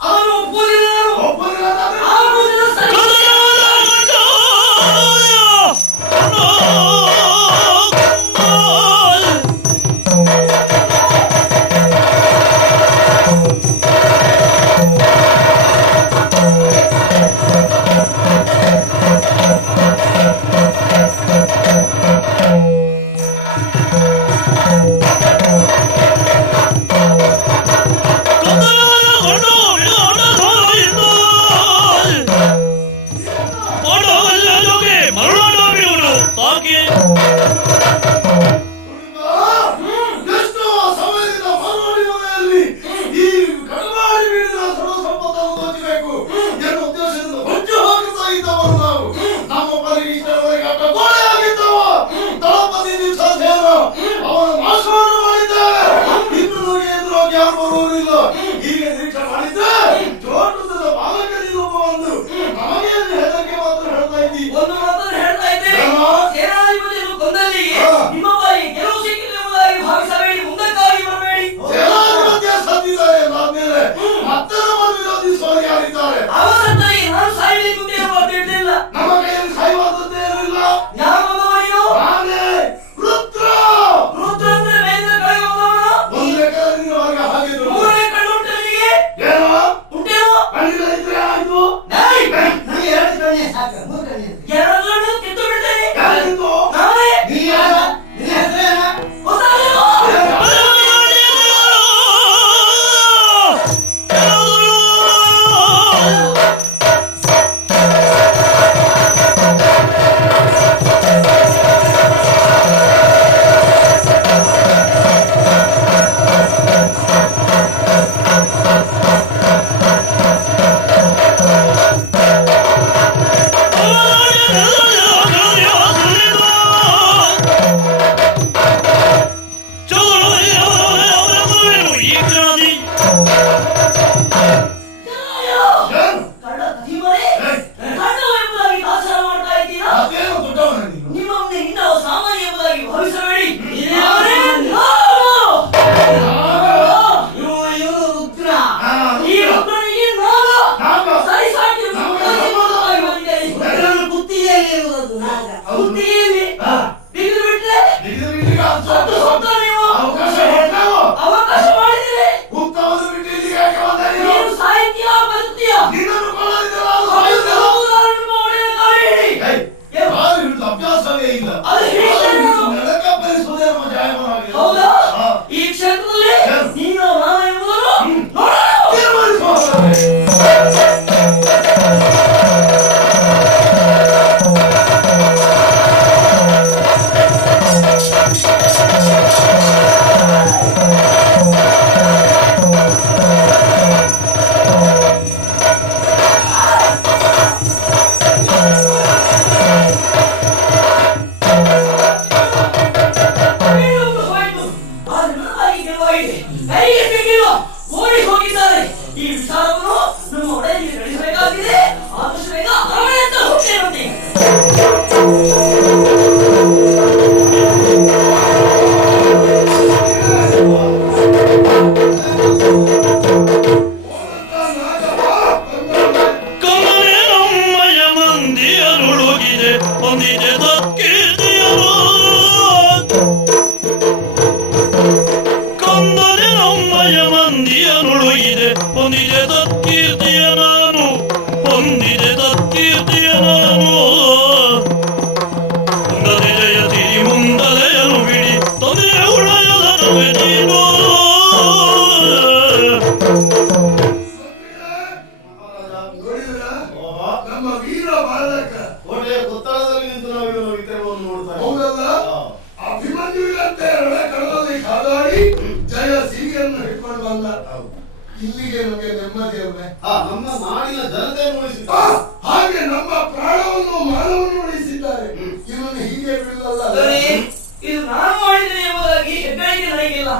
ಅವನು ಒಪ್ಪುವುದಿಲ್ಲ. ಒಪ್ಪದಿಲ್ಲ ಆಗುವುದಿಲ್ಲ ಸರಿ. ಎಷ್ಟೋ ಸಮಯದಿಂದ ಮರಳಿ ಮನೆಯಲ್ಲಿ ಈ ಕಡಮಾಡಿ ಬೀಳಿದ ಸರ್ವ ಸಂಪತ್ತನ್ನು ದೋಚಬೇಕು ಎನ್ನುವ ಉದ್ದೇಶದಿಂದ ಹೊಂಚು ಹಾಕುತ್ತಾ ಇದ್ದವರು ನಾವು. ನಮ್ಮ ಪರಿಗಿಷ್ಟರವರೆಗೆ ಅಡ್ಡ ಗೋಡೆಯಾಗಿದ್ದವ ದಳಪತಿ ದಿವಸ ಸೇರ ಅವನ ನಾಶವನ್ನು ಮಾಡಿದ್ದೇವೆ. ಇನ್ನು ನೋಡಿ ಎದುರು ಯಾರು ಬರುವುದಿಲ್ಲ. ಈಗ ನಿರೀಕ್ಷೆ ಮಾಡಿದ್ದೆ ಚೋಟದ ಬಾಲಕನಿಗೆ ಒಬ್ಬ ಒಂದು ನಮಗೆ ಹೆದರಿಕೆ ಮಾತ್ರ ಹೇಳ್ತಾ ಇದ್ದೀವಿ. ಒಂದು ಮಾತನ್ನು ಹೇಳ್ತಾ ಇದ್ದೇನೆ. ಸೇನಾಧಿಪತಿಯನ್ನು ಕೊಂದಲ್ಲಿಗೆ ನಿಮ್ಮ ಬಾಯಿ ಗೆಲುವು ಸಿಕ್ಕಿದೆ ಎಂಬುದಾಗಿ ಭಾವಿಸಬೇಡಿ. ಮುಂದಕ್ಕಾಗಿ ಬರಬೇಡಿ. ಸೇನಾಧಿಪತಿಯ ಸತ್ತಿದ್ದಾರೆ ಮೇಲೆ ಮತ್ತೆ ನಮ್ಮನ್ನು ವಿರೋಧಿಸುವವರು ಯಾರಿದ್ದಾರೆ? ಅವರೊಂದಿಗೆ ನಾನು ಸಾಯಬೇಕು ಅಂತ ಏನು ಮಾತಾಡಲಿಲ್ಲ. ನಮ್ಮ ಕೈಯಲ್ಲಿ ಸಾಯುವಂತದ್ದೇ ಇರಲಿಲ್ಲ. ಯಾರು ಬಂದವನಿಗೂ ನಾನೇ ರುದ್ರ. ರುದ್ರ ಅಂದ್ರೆ ಮೇಲಿಂದ ಕೆಳಗೆ ಬಂದವನು. ಒಂದೇ ಕಲ್ಲಿನವರೆಗೆ ಹಾಗಿದ್ರು. ಮೂರನೇ ಕಣ್ಣು ಉಂಟು ನಿನಗೆ? ಏನೋ ಉಂಟೇನೋ? ಕಣ್ಣಿನ ಇದ್ರೆ ಆಯ್ತು. ನನಗೆ ಎರಡು ಕಣ್ಣೆ ಸಾಕು, ಮೂರು ಕಣ್ಣೆ ಅಂತ. ಎರಡು ಕಣ್ಣು ಕಿತ್ತು ಬಿಡ್ತೇನೆ. ಯಾರಿತ್ತು? ನಾನೇ. ನೀ ಯಾರ? ನಿನ್ನ ಹೆಸರೇನ? ಗೊತ್ತಾಗಲಿಲ್ಲ? ಏನು? ಕಳ್ಳ ಕದಿಮರೆ? ಕಳ್ಳವ ಎಂಬುದಾಗಿ ತಾತ್ಸಾರ ಮಾಡ್ತಾ ಇದ್ದೀರಾ? ಅದೇನು ದೊಡ್ಡವನ ನೀನು? ನಿಮ್ಮ ಮುಂದೆ ಇನ್ನೂ ಸಾಮಾನ್ಯ ಎಂಬುದಾಗಿ ಭಾವಿಸಬೇಡಿ. ಇವನು ರುದ್ರ. ಈ ಒಬ್ಬನಿಗೆ ನಾಗ ಸರಿ ಸಾಟಿ ಎಂಬುದಾಗಿ ಬಂದಿದ್ದೇನೆ. ನನ್ನ ಕುತ್ತಿಗೆಯಲ್ಲಿ ಇರುವುದು ನಾಗ. ಬುದ್ಧಿಯಲ್ಲಿ ಬಿಗಿದು ಬಿಟ್ರೆ ನಿಗದಿ ಬಿಟ್ಟಿಗೆ ಸತ್ತು ಸತ್ತ ನೀವು ಅವಕಾಶ ಕೊಟ್ಟೆವು. ಅವಕಾಶ ಮಾಡಿದ್ರೆ ಉತ್ತಮದ ಬಿಟ್ಟು ಇಲ್ಲಿಗೆ ಯಾಕೆ ಬಂದೆ ನೀನು? ನೀನು ಸಾಹಿತ್ಯ ಬದುಕ್ತೀಯ. ನಿನ್ನನ್ನು ಕೊಳ್ಳೋದಿದ್ದಲ್ಲ, ಅದು ಸಾಯುವುದಿಲ್ಲ. ಏಯ್, ಕಾಲು ಹಿಡಿದು ಅಭ್ಯಾಸವೇ ಇಲ್ಲ. ಅದು ಹೇಳ್ತೇನೆ ನಾನು. ನೆಲಕ್ಕಪ್ಪರಿಸುವುದೇ ನಮ್ಮ ಜಾಯಮಾನವಾಗಿದೆ. ಹೌದಾ? ಹಾ. ಈ ಕ್ಷೇತ್ರದಲ್ಲಿ ನೀನು ನಾನು ಎಂಬುದನ್ನು ನೋಡೋಣ. ತೀರ್ಮಾನಿಸುವ. ಬೀಳುವುದು ಹೋಯಿತು. ಆದರೆ ನನಗಾಗಿ ಗೆಲುವಾಗಿದೆ. ಕೈಗೆ ಸಿಕ್ಕಿಲ್ಲ. ಓಡಿ ಹೋಗಿದ್ದಾರೆ. ಈ ವಿಚಾರವನ್ನು ನಮ್ಮ ಒಡೆಯನಿಗೆ ತಿಳಿಸಬೇಕಾಗಿದೆ. ಆದಷ್ಟು ಬೇಗ ಅರಮನೆಯತ್ತ ಹೋಗ್ತೇವಂತೆ. ಕಮಲೆ ನಮ್ಮಯ ಮಂದಿಯರುಳುಗಿದೆ ಹೊಂದಿದೆ ತತ್ಕೀರ್ತಿಯರು. ಕಂದನೆ ನಮ್ಮಯ ಮಂದಿಯರುಳುಗಿದೆ ಹೊಂದಿದೆ ತತ್ಕೀರ್ತಿಯ ನಾನು. ಹೊಂದಿದೆ ತತ್ಕೀರ್ತಿಯ ನಾನು. ಮುಂದದೆಯ ತಿರಿ ಮುಂದದೆಯನು ಬಿಡಿ ತೊಂದರೆ ಉಳಯದನವೇ ನೀನು. ನೋಡಿದ್ರಾ? ನಮ್ಮ ವೀರ ಬಾಲಕ ಕೋಟೆಯ ಕೊತ್ತಳದಲ್ಲಿ ನಿಂತು ನಾವು ಇವನ ವಿಗ್ರಹವನ್ನು ನೋಡ್ತಾ ಇದ್ದೀವಿ. ಹೌದಲ್ಲ? ಅಭಿಮನ್ಯುವಿನಂತೆ ರಣಕಣದಲ್ಲಿ ಕಾದಾಡಿ ಜಯ ಸಿರಿಯನ್ನು ಹಿಡ್ಕೊಂಡು ಬಂದ. ಇಲ್ಲಿಗೆ ನಮಗೆ ನೆಮ್ಮದಿ ಅಲ್ವೇ? ನಮ್ಮ ನಾಡಿನ ಜನತೆಯನ್ನು ಆ, ಉಳಿಸಿದ್ದಾರೆ. ಹಾಗೆ ನಮ್ಮ ಪ್ರಾಣವನ್ನು ಮಾನವನ್ನು ಉಳಿಸಿದ್ದಾರೆ. ಇವನು ಹೀಗೆ ಬಿಡಲ್ಲ. ಸರಿ, ಇದು ನಾನು ಮಾಡಿದ್ದೇನೆ ಎಂಬುದಾಗಿ ಹೆಗ್ಗಳಿಕೆ ನನಗಿಲ್ಲ.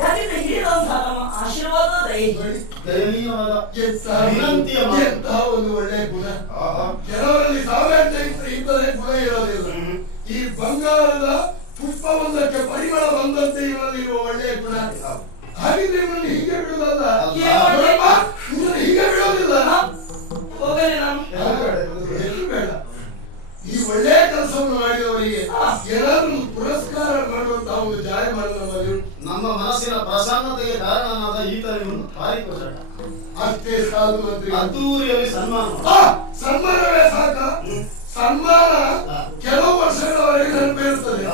ಯಾಕೆಂದ್ರೆ ಹಿರಿಯರಂತಹ ನಮ್ಮ ಆಶೀರ್ವಾದ ದಯೆ. ದಯನೀಯವಾದ ವಿನಂತಿಯ ಎಂತಹ ಒಂದು ಒಳ್ಳೆಯ ಗುಣ. ಕೆಲವರಲ್ಲಿ ಸಾವಿರಾರು ಇಂಥದೇ ಗುಣ ಇರೋದಿಲ್ಲ. ಈ ಬಂಗಾರದ ಪುಷ್ಪವೊಂದಕ್ಕೆ ಪರಿಮಳ ಬಂದಂತೆ ಇವರಲ್ಲಿ ಇರುವ ಒಳ್ಳೆಯ ಗುಣ. ಹಾಗಿದ್ರೆ ಇವನು ಹೀಗೆ ಬಿಡುವುದಲ್ಲ. ಇವನು ಹೀಗೆ ಸಾಕು ಮಂತ್ರಿ. ಅದ್ದೂರಿಯಲ್ಲಿ ಸನ್ಮಾನ. ಸನ್ಮಾನವೇ ಸಾಕ? ಸನ್ಮಾನ ಕೆಲವು ವರ್ಷಗಳವರೆಗೆ ನೆನಪಿರುತ್ತದೆ.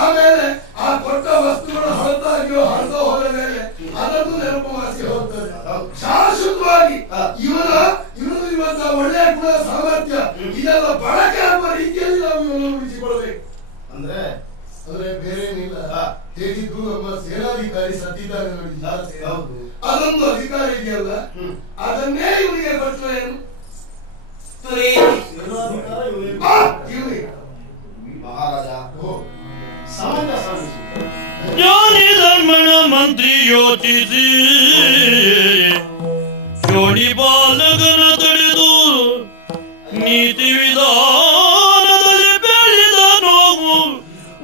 ಆಮೇಲೆ ಆ ಕೊಟ್ಟ ವಸ್ತುಗಳು ಹೊರತಾಗಿಯೋ ಹರಿದು ಹೋದ ಮೇಲೆ ಅದನ್ನು ನೆನಪು ಮಾಡಿಸಿ ಹೋಗ್ತದೆ. ಶಾಶ್ವತವಾಗಿ ಇವನು ಇವತ್ತ ಒಳ್ಳೆಯ ಗುಣ ಸಾಮರ್ಥ್ಯ ಇದೆಲ್ಲ ಬಳಕೆ ಆಗುವ ರೀತಿಯಲ್ಲಿ ನಾವು ಇವನು ಉಳಿಸಿಕೊಳ್ಬೇಕು. ಅಂದ್ರೆ ಬೇರೇನಿಲ್ಲ, ಹೇಗಿದ್ದು ನಮ್ಮ ಸೇನಾಧಿಕಾರಿ ಸತ್ತಿದ್ದಾರೆ ನೋಡಿ. ಹೌದು, ಅದೊಂದು ಅಧಿಕಾರ ಇದೆಯಲ್ಲ, ಅದನ್ನೇ ಇವನಿಗೆ ಕೊಟ್ಟರೆ ಏನು? ಸೇನಾಧಿಕಾರ ಇವನಿಗೆ ಮಹಾರಾಜ ಸಮಂಜಸ. ಜ್ಞಾನಿ ಧರ್ಮಣ ಮಂತ್ರಿ ಯೋಚಿಸಿ ಜೋಡಿ ಬಾಲಕನ ತಡೆದು ನೀತಿ ವಿಧಾನದಲ್ಲಿ ಬೆಳೆದ ನೋವು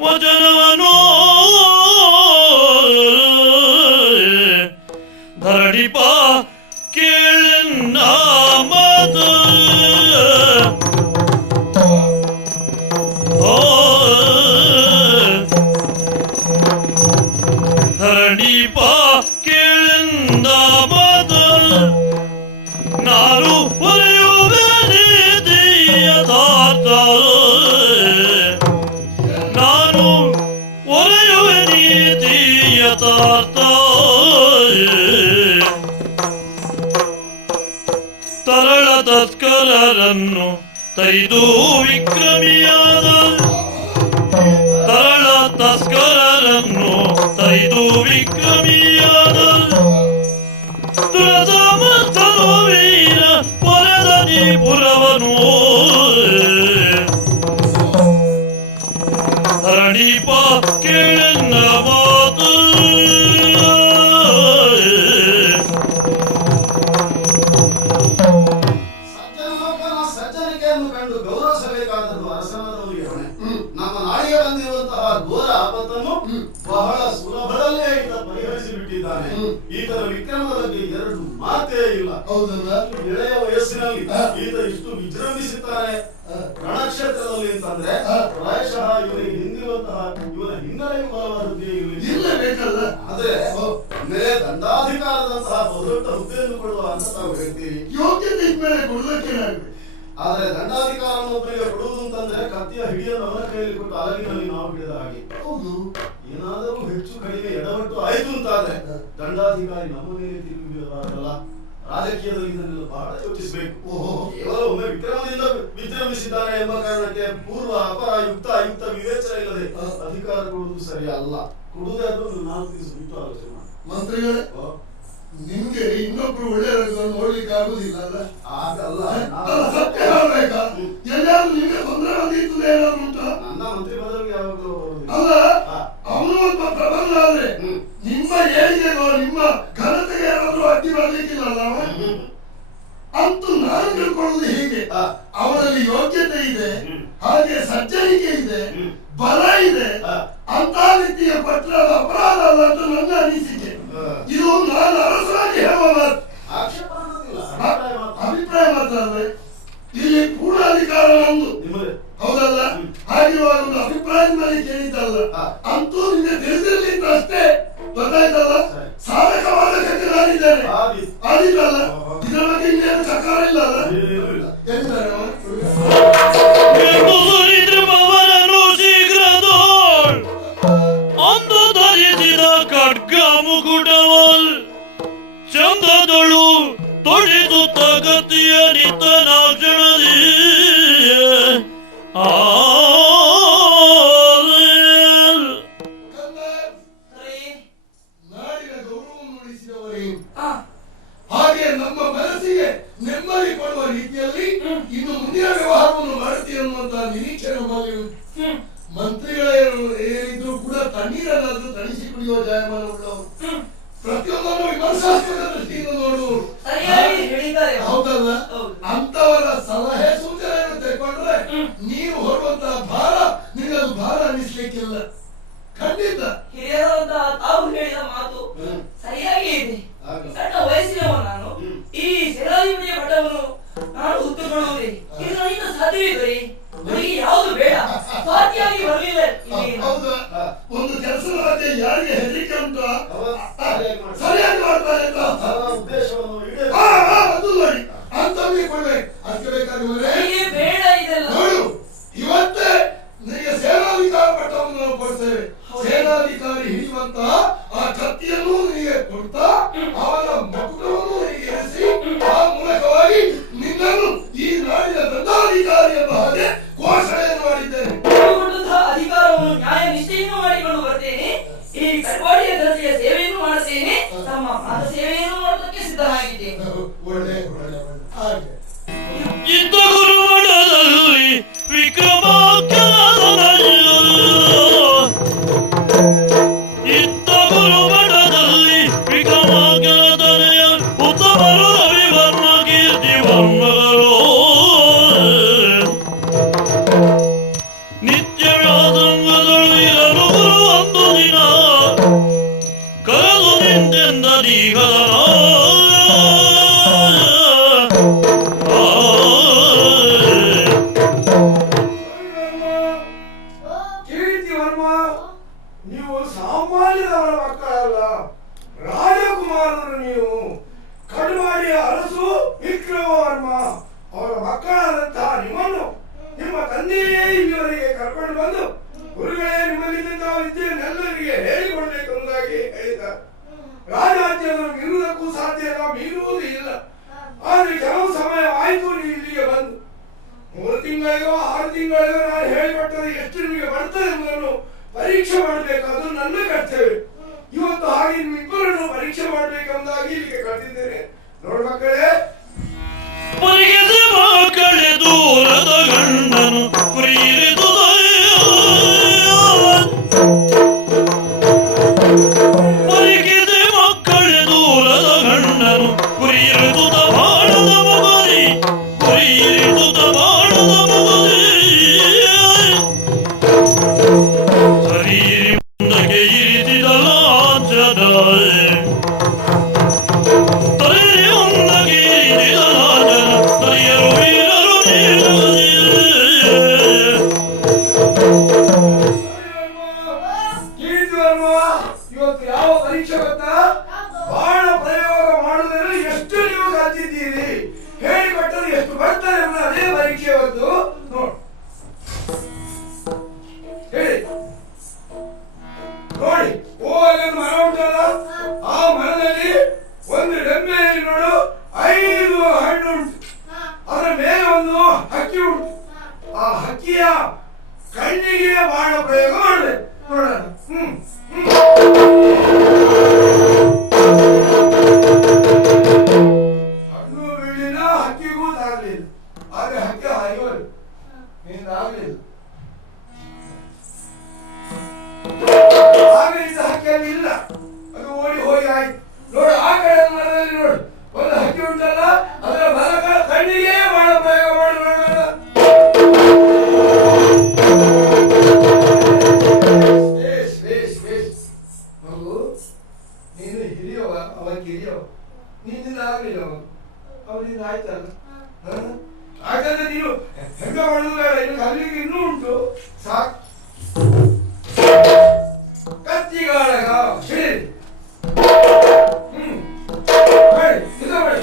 ವಚನವನು ಧರಡಿಪ ಕೇಳೆನ್ನ ಮಾತು ಧರಣಿಪ ಕೇಳಿಂದ ಮಾತ ನಾನು ಹೊರೆಯುವೆ ನೀತಿ ಯಥಾರ್ಥ ನಾನು ಹೊರೆಯುವೆ ನೀತಿ ಯಥಾರ್ಥ ತರಳ ತಸ್ಕರರನ್ನು ತೈದು ವಿಕ್ರಮಿಯಾದ ತರಳ ತಸ್ಕರರನ್ನು ತೈದು ವಿಕ್ರಮಿಯಾದ ದುರಸಮರ್ಥನು ವೀರ ಪೊರೆದ ಪುರವನು ಧರಣಿಪ ಕೇಳನ್ನ ಮಾತು ಸಜ್ಜನಿಕೆಯನ್ನು ಕಂಡು ಗೌರವಿಸಬೇಕಾದದ್ದು ಅರಸನಾದವರಿಗೆ ಹೊಣೆ. ನಮ್ಮ ನಾಡಿಗೆ ಬಂದಿರುವಂತಹ ಘೋರ ಆಪತ್ತನ್ನು ಬಹಳ ಸುಲಭದಲ್ಲೇ ಈತ ಪರಿಹರಿಸಿ ಬಿಟ್ಟಿದ್ದಾನೆ. ಈತನ ವಿಕ್ರಮದ ಬಗ್ಗೆ ಎರಡು ಮಾತೇ ಇಲ್ಲ. ಹೌದಲ್ಲ? ಎಳೆಯ ವಯಸ್ಸಿನಲ್ಲಿ ಈತ ಇಷ್ಟು ವಿಜೃಂಭಿಸುತ್ತಾನೆ ರಣಕ್ಷೇತ್ರದಲ್ಲಿ ಅಂತಂದ್ರೆ ಪ್ರಾಯಶಃ ಇವನಿಗೆ ಹಿಂದಿರುವಂತಹ ಇವನ ಹಿನ್ನೆಲೆಯು ಬಲವಾದದ್ದೇ ಇರಲೇಬೇಕಲ್ಲ. ಆದ್ರೆ ಮೇಲೆ ದಂಡಾಧಿಕಾರದಂತಹ ಬಹುದೊಡ್ಡ ಹುದ್ದೆಯನ್ನು ಕೊಡುವ ಅಂತ ತಾವು ಹೇಳ್ತೀರಿ. ಯೋಗ್ಯತೆ ಇದ್ಮೇಲೆ ಕೊಡಲಿಕ್ಕೆ ಆದ್ರೆ ದಂಡಾಧಿಕಾರವನ್ನು ಒಬ್ಬರಿಗೆ ಕೊಡುವುದು ಅಂತಂದ್ರೆ ಕತ್ತಿಯ ಹಿಡಿಯನ್ನು ಅವನ ಕೈಯಲ್ಲಿ ಕೊಟ್ಟು ಅಲಗಿನಲ್ಲಿ ನಾವು ಹಿಡಿದ ಹಾಗೆ. ಹೌದು. ಏನಾದರೂ ಹೆಚ್ಚು ಕಡಿಮೆ ಎಡವಟ್ಟು ಆಯ್ತು ಅಂತಾದ್ರೆ ದಂಡಾಧಿಕಾರಿ ನಮ್ಮ ಮೇಲೆ ತಿರುಗಿರಬಾರದಲ್ಲ. ರಾಜಕೀಯದಲ್ಲಿ ಇದನ್ನೆಲ್ಲ ಬಹಳ ಯೋಚಿಸಬೇಕು. ಕೇವಲ ಒಮ್ಮೆ ವಿಕ್ರಮದಿಂದ ವಿಜೃಂಭಿಸಿದ್ದಾನೆ ಎಂಬ ಕಾರಣಕ್ಕೆ ಪೂರ್ವ ಅಪರ ಯುಕ್ತ ಅಯುಕ್ತ ವಿವೇಚನೆ ಇಲ್ಲದೆ ಅಧಿಕಾರ ಕೊಡುವುದು ಸರಿ ಅಲ್ಲ. ಕೊಡುವುದೇ ಅದನ್ನು 4 ದಿವಸ ಬಿಟ್ಟು ಆಲೋಚನೆ ಮಾಡಿ. ಮಂತ್ರಿಗಳೇ, ನಿಮ್ಗೆ ಇನ್ನೊಬ್ರು ಒಳ್ಳೆಯವರನ್ನು ನೋಡ್ಲಿಕ್ಕೆ ಆಗುದಿಲ್ಲ ಅಲ್ಲ? ಆಗಲ್ಲ. ಸತ್ಯ ಹೇಳ್ಬೇಕಾ? ಎಲ್ಲಾದ್ರೂ ನಿಮ್ಗೆ ತೊಂದರೆ ಬಂದಿತ್ತು ಏನಾದ್ರು ಉಂಟಾ? ನನ್ನ ಮಂತ್ರಿ ಪದವಿಗೆ ಯಾವಾಗಲೂ ಅಲ್ಲ, ಅವನು ಒಬ್ಬ ಪ್ರಬಂಧ ಆದ್ರೆ ನಿಮ್ಮ ಏಳಿಗೆಗೋ ನಿಮ್ಮ ಘನತೆಗೆ ಏನಾದ್ರೂ ಅಡ್ಡಿ ಬರ್ಲಿಕ್ಕಿಲ್ಲ ಅಂತೂ ನಾನು ತಿಳ್ಕೊಳ್ಳುದು ಹೀಗೆ. ಅವರಲ್ಲಿ ಯೋಗ್ಯತೆ ಇದೆ, ಹಾಗೆ ಸಜ್ಜನಿಕೆ ಇದೆ, ಬಲ ಇದೆ. ಅಂತ ರೀತಿಯ ಪತ್ರದ ಅಪರಾಧ ಅಲ್ಲ ಅಂತ ನನ್ನ ಅನಿಸಿಕೆ. ಇದು ನಾನು ಅರಸರಾಗಿ ಹೇಳುವ ಅಭಿಪ್ರಾಯ ಮಾತ್ರ ಅಲ್ವೇ? ಇಲ್ಲಿ ಪೂರ್ಣ ಅಧಿಕಾರ ನಮ್ದು, ಹೌದಲ್ಲ? ಹಾಗಿರುವಾಗ ಒಂದು ಅಭಿಪ್ರಾಯದ ಮೇಲೆ ಕೇಳಿದ್ದಲ್ಲ. ಅಂತೂ ನಿಮಗೆ ತಿಳಿದಿರ್ಲಿ ಅಂತ ಅಷ್ಟೇ, ಗೊತ್ತಾಯ್ತಲ್ಲ? ಸಾಧಕವಾದ ಕಥೆ ನಾನಿದ್ದೇನೆ, ಆದಿತ್ತಲ್ಲ? ಇದರ ಬಗ್ಗೆ ಇನ್ನೇನು ಚಕಾರ ಇಲ್ಲ ಅಲ್ಲ? ಅಂದು ಧರಿಸಿದ ಖಡ್ಗ ಮುಗುಟವಲ್ ಚಂದದಳು ತೊಡಿಸುತ್ತ ಗತಿಯ ನಿತ್ತನಾಕ್ಷಣದಿ ನಾಡಿನ ಗೌರವವನ್ನು ಉಳಿಸಿದವರೇ, ಹಾಗೆ ನಮ್ಮ ಮನಸ್ಸಿಗೆ ನೆಮ್ಮದಿ ಕೊಡುವ ರೀತಿಯಲ್ಲಿ ಇನ್ನು ಮುಂದಿನ ವ್ಯವಹಾರವನ್ನು ಮಾಡುತ್ತೀರಿ ಅನ್ನುವಂತಹ ನಿರೀಕ್ಷೆ ನಮ್ಮಲ್ಲಿ ಉಂಟು. ಮಂತ್ರಿಗಳೇ ಏನಿದ್ರು ಕೂಡ ತಣ್ಣೀರನ್ನಾದ್ರೂ ತಣಿಸಿ ಕುಡಿಯುವ ಜಾಯಮಾನ ಉಳ್ಳವರು, ಪ್ರತಿಯೊಂದನ್ನು ವಿಮರ್ಶಾತ್ಮಕ ದೃಷ್ಟಿಯಿಂದ ನೋಡುವರು, ಹೌದಲ್ಲ? ಅಂತವರ ಸಲಹೆ ಸೂಚನೆಯನ್ನು ತೆಗೆದುಕೊಂಡ್ರೆ ನೀವು ಹೊರುವಂತಹ ಭಾರ ನಿನ್ನದು ಭಾರ ಅನಿಸ್ಲಿಕ್ಕಿಲ್ಲ. ಖಂಡಿತ ಹಿರಿಯರಾದಂತಹ ತಾವು ಹೇಳಿದ ಮಾತು ಸರಿಯಾಗಿ ಇದೆ. ಸಣ್ಣ ವಯಸ್ಸಿನವ ನಾನು ಈ ಸೇನಾಧಿಪತಿಯ ಪಟ್ಟವನ್ನು ನಾನು ಹೊತ್ತುಕೊಳ್ಳುವುದೇ ಇದು ನನ್ನಿಂದ ಸಾಧ್ಯವಿದೆ. ನನಗೆ ಯಾವುದು ಬೇಡ, ಸ್ವಾತಿಯಾಗಿ ಬರಲಿಲ್ಲ. ಹೌದಾ? ಒಂದು ಕೆಲಸದ ಬಗ್ಗೆ ಯಾರಿಗೆ ಹೆದರಿಕೆ ಉಂಟು ಸರಿಯಾಗಿ ಮಾಡ್ತಾರೆ ಅಂತ ಉದ್ದೇಶವನ್ನು ಅದು ಹಾಗೆ ಇದ್ದ ಗುರುಮಠದಲ್ಲಿ ವಿಕ್ರಮಾಖ್ಯನಾದನಯ್ಯ. ಇದ್ದ ಗುರುಮಠದಲ್ಲಿ ವಿಕ್ರಮಾಖ್ಯನಾದನಯ್ಯ. ಉತ್ತಮರು ರವಿವರ್ಮ ಕೀರ್ತಿ ವರ್ಮಗಳು. ನಿತ್ಯ ವ್ಯಾಸಂಗದಳು ಇರಲು ಗುರು ಒಂದು ದಿನ ಕರೆದು ನಿಂತೆಂದರೀಗದ ಕೀರ್ತಿ ವರ್ಮ, ನೀವು ಸಾಮಾನ್ಯದವರ ಮಕ್ಕಳಲ್ಲ, ರಾಜಕುಮಾರರು. ನೀವು ಕಡುಮಾಡಿಯ ಅರಸು ವಿಕ್ರಮವರ್ಮ ಅವರ ಮಕ್ಕಳಾದಂತಹ ನಿಮ್ಮನ್ನು ನಿಮ್ಮ ತಂದೆಯೇ ಇಲ್ಲಿವರೆಗೆ ಕರ್ಕೊಂಡು ಬಂದು ಗುರುಗಳೇ ನಿಮ್ಮಲ್ಲಿದ್ದಂತಹ ವಿದ್ಯೆಯನ್ನೆಲ್ಲರಿಗೆ ಹೇಳಿಕೊಡ್ಬೇಕೆಂಬುದಾಗಿ ಹೇಳಿದ್ದಾರೆ. ರಾಜಾಜ್ಞೆಯನ್ನು ಮೀರುವುದಕ್ಕೂ ಸಾಧ್ಯ ಇಲ್ಲ, ಮೀರುವುದೂ ಇಲ್ಲ. ಆದ್ರೆ ಕೆಲವು ಸಮಯ ಆಯ್ತು ನೀವು ಇಲ್ಲಿಗೆ ಬಂದು 3 ತಿಂಗಳಿಗೋ 6 ತಿಂಗಳಿಗೋ ನಾನು ಹೇಳಿಕೊಟ್ಟರೆ ಎಷ್ಟು ನಿಮಗೆ ಬರ್ತದೆ ಎಂಬುದನ್ನು ಪರೀಕ್ಷೆ ಮಾಡಬೇಕು. ಅದು ನನ್ನ ಕರ್ತವ್ಯ. ಇವತ್ತು ಹಾಗೆ ನಿಮ್ಮಿಬ್ಬರನ್ನು ಪರೀಕ್ಷೆ ಮಾಡಬೇಕೆಂಬುದಾಗಿ ಇಲ್ಲಿಗೆ ಕರೆದಿದ್ದೇನೆ. ನೋಡು ಮಕ್ಕಳೇ, ಪರಿಗೆದೆ ಮಕ್ಕಳೆ ದೂರದ ಗಂಡನು ಕುರಿಯಿರಿದು ಪರಿಗೆದೆ ಮಕ್ಕಳೆ ದೂರದ ಗಂಡನು ಕುರಿಯಿರಿದು ಬಾಳದ ಮಗದಿ ಕುರಿಯಿರಿದು ಬಾಳದ ಮಗದಿ ಸರಿಯಿರಿ ಮುಂದಕ್ಕೆ ಇರಿಸಿದ ಲಾಂಛನ ಕೀರ್ತಿ ವರ್ಮ, ಇವತ್ತು ಯಾವ ಪರೀಕ್ಷೆ ಗೊತ್ತಾ? ಬಾಣ ಪ್ರಯೋಗ ಮಾಡುವುದರಲ್ಲಿ ಎಷ್ಟು ನೀವು ಕಲ್ತಿದ್ದೀರಿ, ಹೇಳಿಕೊಟ್ಟರೆ ಎಷ್ಟು ಬರ್ತಾರೆ ಎಂಬುದು ಅದೇ ಪರೀಕ್ಷೆ ಇವತ್ತು. ನೋಡಿ ಹೇಳಿ, ನೋಡಿ. ಓ, ಅಲ್ಲೊಂದು ಮರ ಉಂಟಲ್ಲ, ಆ ಮರದಲ್ಲಿ ಒಂದು ರೆಂಬೆಯಲ್ಲಿ ನೋಡು 5 ಹಣ್ಣು ಉಂಟು. ಅದರ ಮೇಲೆ ಒಂದು ಹಕ್ಕಿ ಉಂಟು. ಆ ಹಕ್ಕಿಯ ಕಣ್ಣಿಗೆ ಬಾಣ ಪ್ರಯೋಗ ಮಾಡಬೇಕು. ನೋಡೋಣ. ಹಣ್ಣು ಬೀಳಿನ ಹಕ್ಕಿಗೂ ತಾಗಲಿಲ್ಲ. ಆದ್ರೆ ಹಕ್ಕಿ ಹಾರಿಗೋದು, ನೀನಾಗಲಿಲ್ಲ. ಆಗಲಿದ್ದ ಹಕ್ಕಿಯಲ್ಲಿ ಇಲ್ಲ, ಅದು ಓಡಿ ಹೋಗಿ ಆಯ್ತು. ನೋಡು, ಆ ಕಡೆ ಮರದಲ್ಲಿ ನೋಡು ಒಂದು ಹಕ್ಕಿ ಉಂಟಲ್ಲ, ಅದರ ಬಲಕ ಕಣ್ಣಿಗೆ ಬಾಣ ಪ್ರಯೋಗ ಮಾಡಿ ನೋಡೋಣ. ಮಗು, ನೀನು ಹಿರಿಯವ, ಅವ ಕಿರಿಯವ. ನಿನ್ನಿಂದ ಆಗ್ಲಿಲ್ಲ, ಅವನಿಂದ ಆಯ್ತಲ್ಲ. ಹಾಗಾದ್ರೆ ನೀನು ಹೆಂಗ ಮಾಡುದು ಬೇಡ, ಇನ್ನು ಕಲ್ಲಿಗೆ ಇನ್ನೂ ಉಂಟು. ಸಾಕು, ಕತ್ತಿಗಾಳಗ ಹಿಡಿರಿ. ಮಾಡಿ, ಇದು ಮಾಡಿ.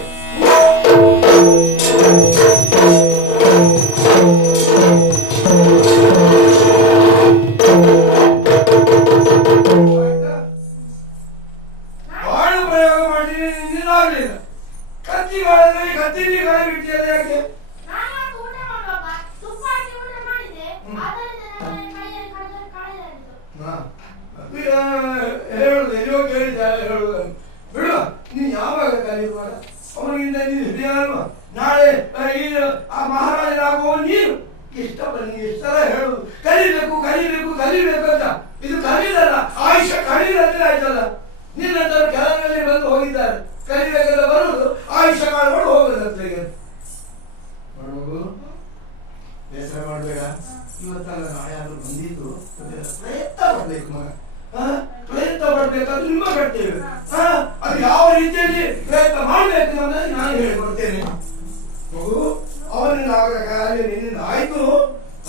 ಬಾಣ ಪ್ರಯೋಗ ಮಾಡಿ ನಿನ್ನಿಂದ ಆಗ್ಲಿಲ್ಲ. ಕತ್ತಿಗಾಳದಲ್ಲಿ ಕತ್ತಿಗೆ ಕೈ ಬಿಟ್ಟಿಯಲ್ಲ, ಯಾಕೆ? ಹೇಳುದು ಎಲ್ಲಿಯೋ ಕೇಳಿದ್ದಾರೆ, ಹೇಳುದು ಬಿಡು. ನೀನು ಯಾವಾಗ ಕಲಿಯುವಾಗ ಅವನಿಗಿಂತ ನೀನು ಹಿರಿಯ ಅಲ್ವಾ? ನಾಳೆ ಆ ಮಹಾರಾಜನಾಗುವ ನೀನು ಇಷ್ಟರ ಹೇಳುದು ಕಲಿಬೇಕು ಕಲಿಬೇಕು ಕಲಿಬೇಕು ಅಂತ. ಇದು ಕಲಿದಲ್ಲ, ಆಯುಷ್ಯ ಕಲಿದಲ್ಲಿ ಆಯ್ತಲ್ಲ. ನಿನ್ನಂತರ ಕೆಲವರಲ್ಲಿ ಬಂದು ಹೋಗಿದ್ದಾರೆ, ಕಲಿಬೇಕಂತ ಬರುವುದು ಆಯುಷ್ಯ ಕಾಲಗಳು ಹೋಗುದಂತ. ಬೇಸರ ಮಾಡಬೇಡ. ಇವತ್ತಲ್ಲ ನಾಳೆ ಆದ್ರೂ ಬಂದಿದ್ದು ಪ್ರಯತ್ನ ಪಡ್ಬೇಕು ಮಗ. ಪ್ರಯತ್ನ ಪಡ್ಬೇಕಾದ್ರೆ ನಿಮ್ಮ ಕರ್ತವ್ಯ. ಅದು ಯಾವ ರೀತಿಯಲ್ಲಿ ಪ್ರಯತ್ನ ಮಾಡಬೇಕು ಅನ್ನೋದನ್ನು ನಾನು ಹೇಳಿಕೊಡ್ತೇನೆ. ಮಗು, ಅವನಿಂದ ಆಗ ಕಾರ್ಯ ನಿನ್ನಿಂದ ಆಯ್ತು,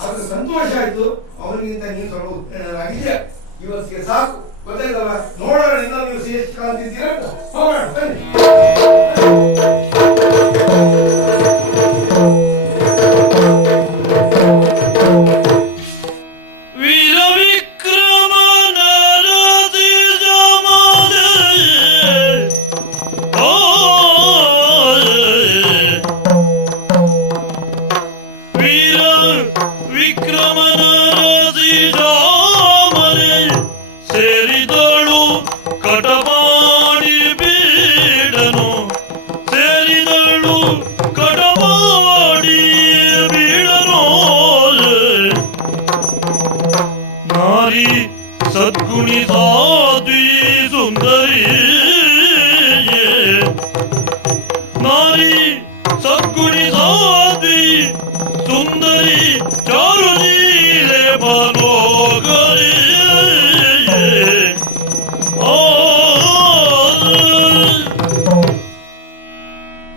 ಅದು ಸಂತೋಷ ಆಯ್ತು. ಅವನಿಗಿಂತ ನೀನು ಸ್ವಲ್ಪ ಉತ್ತೀರ್ಣರಾಗಿದ್ಯಾ, ಇವತ್ತಿಗೆ ಸಾಕು. ಗೊತ್ತಾಯ್ತಲ್ಲ? ನೋಡೋಣ ಇನ್ನ ನೀವು ಎಷ್ಟು ಕಾಣ್ತಿದ್ದೀರ ಅಂತ. ಹೋಗೋಣ ಬನ್ನಿ. ವಿಕ್ರಮನ ರಾಜಿ ಜಾಮನೆ ಸೇ ಸದ್ಗುಣಿ ಸಾಧ್ವಿ ಸುಂದರಿ ನಾರಿ ಸದ್ಗುಣಿ ಸಾಧ್ವಿ ಸುಂದರಿ ಚಾರುಶೀಲೆ ಮನೋಗರಿ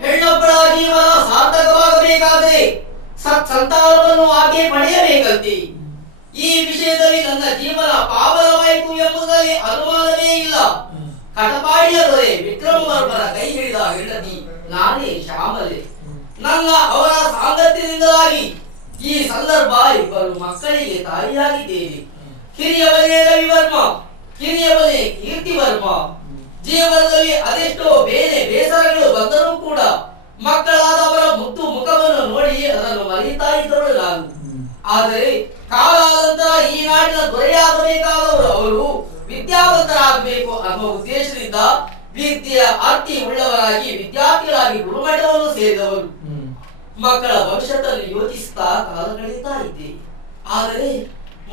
ಹೆಣ್ಣೊಬ್ಬಳ ಜೀವನ ಸಾರ್ಥಕವಾಗಬೇಕಾದರೆ ಸತ್ಸಂತಾನವನ್ನು ಆಕೆ ಪಡೆಯಬೇಕಂತೆ. ಈ ವಿಷಯದಲ್ಲಿ ನನ್ನ ಜೀವನ ಪಾವನವಾಯಿತು ಎಂಬುದರಲ್ಲಿ ಅನುಮಾನವೇ ಇಲ್ಲ. ಕಟಪಾಡಿಯ ದೊರೆ ವಿಕ್ರಮವರ್ಮನ ಕೈ ಹಿಡಿದ ಹೆಂಡತಿ ನಾನೇ ಶ್ಯಾಮಲೆ. ನನ್ನ ಅವರ ಸಾಂಗತ್ಯದಿಂದಾಗಿ ಈ ಸಂದರ್ಭ ಇಬ್ಬರು ಮಕ್ಕಳಿಗೆ ತಾಯಿಯಾಗಿದ್ದೇನೆ. ಹಿರಿಯವನೇ ರವಿವರ್ಮ, ಕಿರಿಯವನೇ ಕೀರ್ತಿವರ್ಮ. ಜೀವನದಲ್ಲಿ ಅದೆಷ್ಟೋ ಬೇರೆ ಬೇಸರಗಳು ಬಂದರೂ ಕೂಡ ಮಕ್ಕಳಾದವರ ಮುತ್ತು ಮುಖವನ್ನು ನೋಡಿ ಅದನ್ನು ಮರೀತಾ ಇದ್ದಳು ನಾನು. ಆದರೆ ಕಾಲಾನಂತರ ಈ ನಾಡಿನ ದೊರೆಯಾಗಬೇಕಾದವರು ಅವರು ವಿದ್ಯಾವಂತರಾಗಬೇಕು ಅನ್ನೋ ಉದ್ದೇಶದಿಂದ ವಿದ್ಯೆಯ ಆರ್ತಿ ಉಳ್ಳವರಾಗಿ ವಿದ್ಯಾರ್ಥಿಗಳಾಗಿ ಗುರುಮಠವನ್ನು ಸೇರಿದವರು. ಮಕ್ಕಳ ಭವಿಷ್ಯದಲ್ಲಿ ಯೋಚಿಸುತ್ತಾ ಕಾಲ ಕಳೀತಾ ಇದ್ದೆ. ಆದರೆ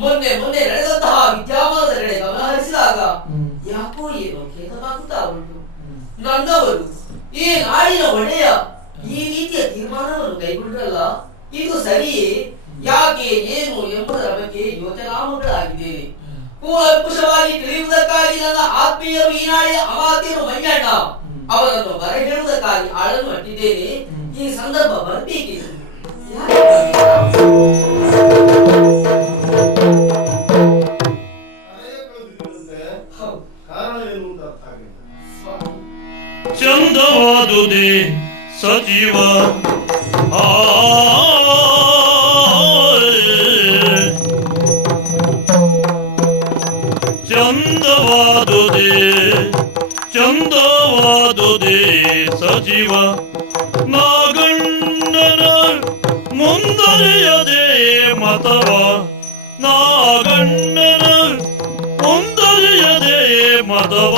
ಮೊನ್ನೆ ನಡೆದಂತಹ ವಿದ್ಯಾಮಾನದ ಕಡೆ ಗಮನ ಹರಿಸಿದಾಗ ಯಾಕೋ ಏನೋ ಖೇದವಾಗುತ್ತಾ ಉಂಟು. ನನ್ನವರು ಈ ನಾಡಿನ ಒಡೆಯ ಈ ರೀತಿಯ ತೀರ್ಮಾನವನ್ನು ಕೈಗೊಂಡ್ರಲ್ಲ, ಇದು ಸರಿಯೇ, ಯಾಕೆ ಏನು ಎಂಬುದರ ಬಗ್ಗೆ ಯೋಚನಾಮಗಳಾಗಿದ್ದೇನೆ. ಕೂಲಂಕುಷವಾಗಿ ತಿಳಿಯುವುದಕ್ಕಾಗಿ ನನ್ನ ಆತ್ಮೀಯರು ಈ ನಾಡಿನ ಅಮಾತ್ಯರು ಮಂಜಣ್ಣ ಅವರನ್ನು ಬರ ಹೇಳುವುದಕ್ಕಾಗಿ ಆಳನ್ನು ಅಟ್ಟಿದ್ದೇನೆ. ಈ ಸಂದರ್ಭ ಬರಬೇಕಿದೆ. ಕಾರಣ ಏನು ಅಂತ ಅರ್ಥ ಆಗಿಲ್ಲ. ಚಂದವಾದುದೇ ಸಜೀವ ಚಂದವಾದುದೇ ಸಜೀವ ನಾಗಣ್ಣನ ಮುಂದರಿಯದೆ ಮತವ ನಾಗಣ್ಣನ ಮುಂದರಿಯದೆ ಮತವ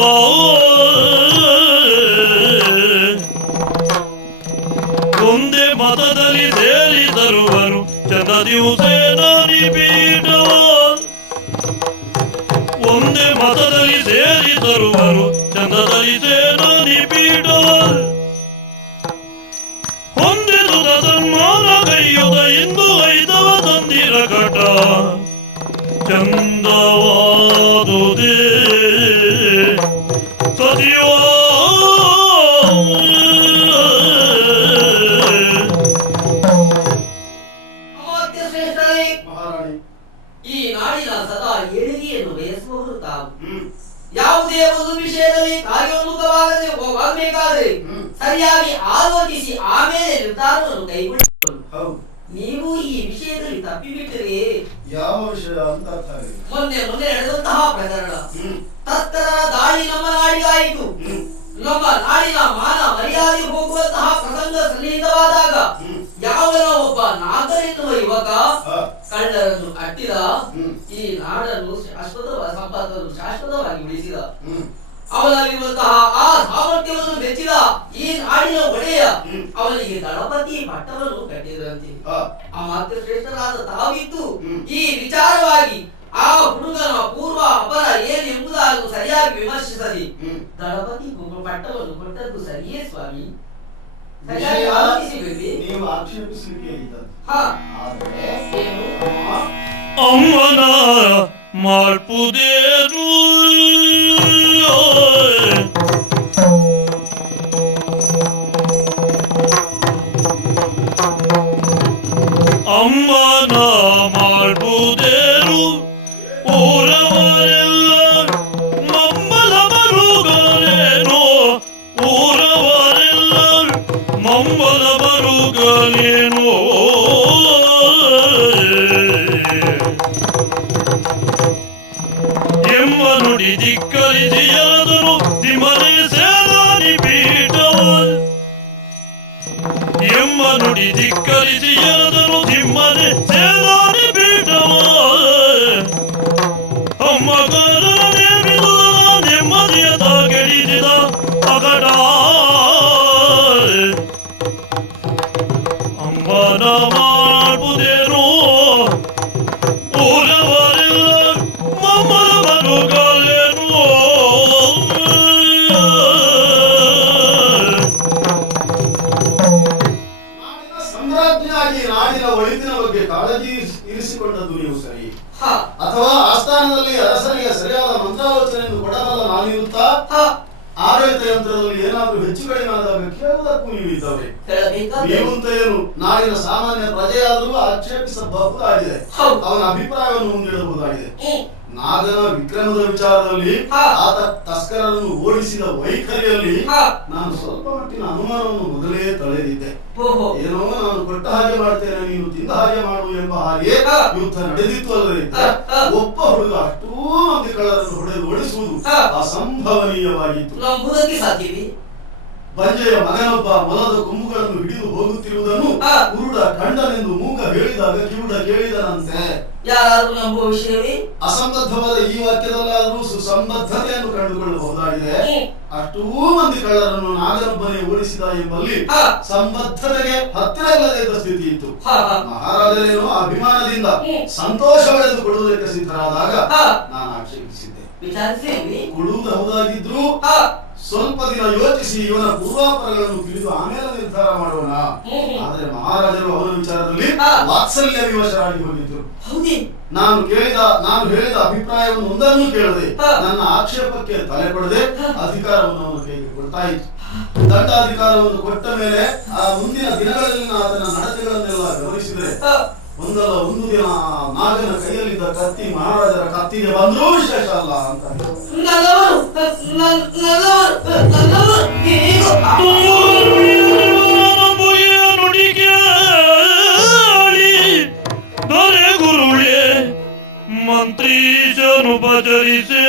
ಒಂದೇ ಮತದಲ್ಲಿ ಸೇರಿದರುವರು ಚಂದದಿ ಹುಸೇನಾರಿ ಪೀಠವ ಒಂದೇ ಮತದಲ್ಲಿ ಸೇರಿದರುವರು ಚಂದದಲ್ಲಿ ಸೇನಾನಿ ಪೀಠವ ಹೊಂದಿದುದ ಸನ್ಮಾನ ಕೈಯುದ ಇಂದು ಐದವ ತಂದಿರ ಕಟ ಚಂದವಾದುದೇ ಸಜೀವ ಈ ನಾಡಿನ ಸದಾ ಏಳಿಗೆಯನ್ನು ಬಯಸುವವರು ತಾವು. ಯಾವುದೇ ಒಂದು ವಿಷಯದಲ್ಲಿ ಕಾರ್ಯೋನ್ಮುಖವಾಗಬೇಕಾದ್ರೆ ಸರಿಯಾಗಿ ಆಲೋಚಿಸಿ ಆಮೇಲೆ ನಿರ್ಧಾರವನ್ನು ಕೈಗೊಳ್ಳಬಹುದು. ನೀವು ಈ ವಿಷಯದಲ್ಲಿ ತಪ್ಪಿಬಿಟ್ಟರೆ ಯಾವ ವಿಷಯ ಅಂತ ಅರ್ಥ ಆಗಿಲ್ಲ. ಮೊನ್ನೆ ನಡೆದಂತಹ ಪ್ರಕರಣ ತತ್ಕರ ದಾಳಿ ನಮ್ಮ ನಾಡಿಗಾಯಿತು. ನಮ್ಮ ನಾಡಿನ ಮಾನ ಮರ್ಯಾದೆ ಹೋಗುವಂತಹ ಪ್ರಸಂಗ ಸನ್ನಿಹಿತವಾದಾಗ ಯಾವನೋ ಒಬ್ಬ ನಾಗರೆನ್ನುವ ಯುವಕ ಕಳ್ಳರನ್ನು ಅಟ್ಟಿದ. ಈ ನಾಡನ್ನು ಸಂಪತ್ತನ್ನು ಶಾಶ್ವತವಾಗಿ ಉಳಿಸಿದ. ಅವನಲ್ಲಿರುವಂತಹ ಆ ಸಾಮರ್ಥ್ಯವನ್ನು ಮೆಚ್ಚಿದ ಈ ನಾಡಿನ ಒಡೆಯ ಅವನಿಗೆ ಗಣಪತಿ ಪಟ್ಟವನ್ನು ಕಟ್ಟಿದ್ರಂತೆ. ಆ ಮಾತ್ರ ಶ್ರೇಷ್ಠರಾದ ತಾವಿದ್ದು ಈ ವಿಚಾರವಾಗಿ ಆ ಹುಡುಗನ ಪೂರ್ವ ಅಪರ ಏನು ಎಂಬುದನ್ನು ಸರಿಯಾಗಿ ವಿಮರ್ಶಿಸಲಿ ಗಣಪತಿ ಪಟ್ಟವನ್ನು ಕೊಟ್ಟದ್ದು ಸರಿಯೇ ಸ್ವಾಮಿ? ಸರಿಯಾಗಿ ಆಲೋಚಿಸಬೇಡಿ. ನೀವು ಆಕ್ಷೇಪಿಸಲಿಕ್ಕೆ ಏನು ಅಮ್ಮನ ಮಾಲ್ಪುದೇನು ಅಮ್ಮನ ಮಾಲ್ಪುದೇನು ಊರವರೆಲ್ಲ ಮಮ್ಮಲ ಮರುಗಲೇನೋ ಊರವರೆಲ್ಲ ಮಮ್ಮಲ ಮರುಗಲೇನೋ ಎಂಬ ನುಡಿ ಧಿಕ್ಕರಿಸಿ ಎರೆದರು ತಿಮರೆ ಸೇನಾನಿ ಪೀಠವ ಎಂಬ ನುಡಿ ಧಿಕ್ಕರಿಸಿ ಎರೆದರು ತಿಮ್ಮನೆ ಸೇನಾನಿ ಪೀಠವ ಅಮ್ಮಗರ ನೇಮಿದುದ ನೆಮ್ಮದಿಯದ ಗೆಡಿಸಿದ ಅಗಡ ಅಂಬನ ಮಾಡ್ಬುದೇನೋ ಊರವರೆಲ್ಲ ಮಮ್ಮಲ ಮರುಗಳ ಹೆಚ್ಚಾಗಿ ನಾಡಿನ ಒಳಿತಿನ ಬಗ್ಗೆ ಕಾಳಜಿ ಇರಿಸಿಕೊಂಡದ್ದು ನೀವು ಸರಿ, ಹ ಅಥವಾ ಆಸ್ಥಾನದಲ್ಲಿ ಅರಸನಿಗೆ ಸರಿಯಾದ ಮಂತ್ರಾಲೋಚನೆಯನ್ನು ಕೊಡಬಲ್ಲ ನಾನಿರುತ್ತಾ ಆಡಳಿತ ಯಂತ್ರದಲ್ಲಿ ಏನಾದ್ರೂ ಹೆಚ್ಚು ಕಡಿಮೆ ಆದಾಗ ಕೇಳುವುದಕ್ಕೂ ನೀವು ಇದ್ದವರೇ. ನೀವಂತ ಏನು ನಾಡಿನ ಸಾಮಾನ್ಯ ಪ್ರಜೆಯಾದರೂ ಆಕ್ಷೇಪಿಸಬಹುದಾಗಿದೆ, ಅವನ ಅಭಿಪ್ರಾಯವನ್ನು ಮುಂದಿಡಬಹುದಾಗಿದೆ. ನಾಗನ ವಿಕ್ರಮದ ವಿಚಾರದಲ್ಲಿ ಆತ ತಸ್ಕರರನ್ನು ಓಡಿಸಿದ ವೈಖರಿಯಲ್ಲಿ ನಾನು ಸ್ವಲ್ಪ ಮಟ್ಟಿನ ಅನುಮಾನವನ್ನು ಮೊದಲೇ ತಳೆದಿದ್ದೆ. ಏನೋ ನಾನು ಕೊಟ್ಟ ಹಾಗೆ ಮಾಡ್ತೇನೆ, ನೀನು ತಿಂದ ಹಾಗೆ ಮಾಡು ಎಂಬ ಹಾಗೆ ಯುದ್ಧ ನಡೆದಿತ್ತು ಅಲ್ಲದೆ ಒಬ್ಬ ಹುಡುಗ ಅಷ್ಟೂ ಮಂದಿ ಕಳ್ಳರನ್ನು ಹೊಡೆದು ಓಡಿಸುವುದು ಅಸಂಭವನೀಯವಾಗಿತ್ತು. ಬಂಜೆಯ ಮಗನೊಬ್ಬ ಮೊಲದ ಕೊಂಬುಗಳನ್ನು ಹಿಡಿದು ಹೋಗುತ್ತಿರುವುದನ್ನು ಕುರುಡ ಕಂಡನೆಂದು ಮೂಗ ಹೇಳಿದಾಗ ಕಿವುಡ ಕೇಳಿದನಂತೆ. ಯಾರಾದ್ರೂ ನಂಬುವ ವಿಷಯವೇ? ಅಸಂಬದ್ಧವಾದ ಈ ವಾಕ್ಯದಲ್ಲಾದ್ರೂ ಸುಸಂಬದ್ಧತೆಯನ್ನು ಕಂಡುಕೊಳ್ಳಬಹುದಾಗಿದೆ. ಅಷ್ಟೂ ಮಂದಿ ಕಳ್ಳರನ್ನು ನಾಗನೊಬ್ಬನೇ ಓಡಿಸಿದ ಎಂಬಲ್ಲಿ ಸಂಬದ್ಧತೆಗೆ ಹತ್ತಿರ ಇಲ್ಲದೆ ಇದ್ದ ಸ್ಥಿತಿ ಇತ್ತು. ಮಹಾರಾಜರೇನೋ ಅಭಿಮಾನದಿಂದ ಸಂತೋಷವೆಳೆದು ಕೊಡುವುದಕ್ಕೆ ಸಿದ್ಧರಾದಾಗ ನಾನು ಆಕ್ಷೇಪಿಸಿದ್ದೆ. ಕೊಡುವುದು ಹೌದಾಗಿದ್ರು ಸ್ವಲ್ಪ ದಿನ ಯೋಚಿಸಿ ಇವನ ಪೂರ್ವಾಪರಗಳನ್ನು ತಿಳಿದು ಆಮೇಲೆ ನಿರ್ಧಾರ ಮಾಡೋಣ. ಆದರೆ ಮಹಾರಾಜರು ಅವನ ವಿಚಾರದಲ್ಲಿ ವಾತ್ಸಲ್ಯ ವಿವಶರಾಗಿ ಹೋಗಿದ್ರು. ನಾನು ಹೇಳಿದ ಅಭಿಪ್ರಾಯವನ್ನು ಒಂದನ್ನು ಕೇಳದೆ ನನ್ನ ಆಕ್ಷೇಪಕ್ಕೆ ತಲೆ ಕೊಡದೆ ಅಧಿಕಾರವನ್ನು ಅವನ ಕೈಗೆ ಕೊಡ್ತಾ ಇತ್ತು. ದಂಡಾಧಿಕಾರವನ್ನು ಕೊಟ್ಟ ಮೇಲೆ ಆ ಮುಂದಿನ ದಿನಗಳಲ್ಲಿ ಆತನ ನಡತೆಗಳನ್ನೆಲ್ಲ ಗಮನಿಸಿದರೆ ಒಂದಲ್ಲ ಒಂದು ದಿನ ನಾಗನ ಕೈಯಲ್ಲಿದ್ದ ಕತ್ತಿ ಮಹಾರಾಜರ ಕತ್ತಿಗೆ ಬಂದರೂ ವಿಶೇಷ ಅಲ್ಲ ಅಂತ. ಗುರುಳೆ ಮಂತ್ರೀಶನು ಭಜರಿಸೆ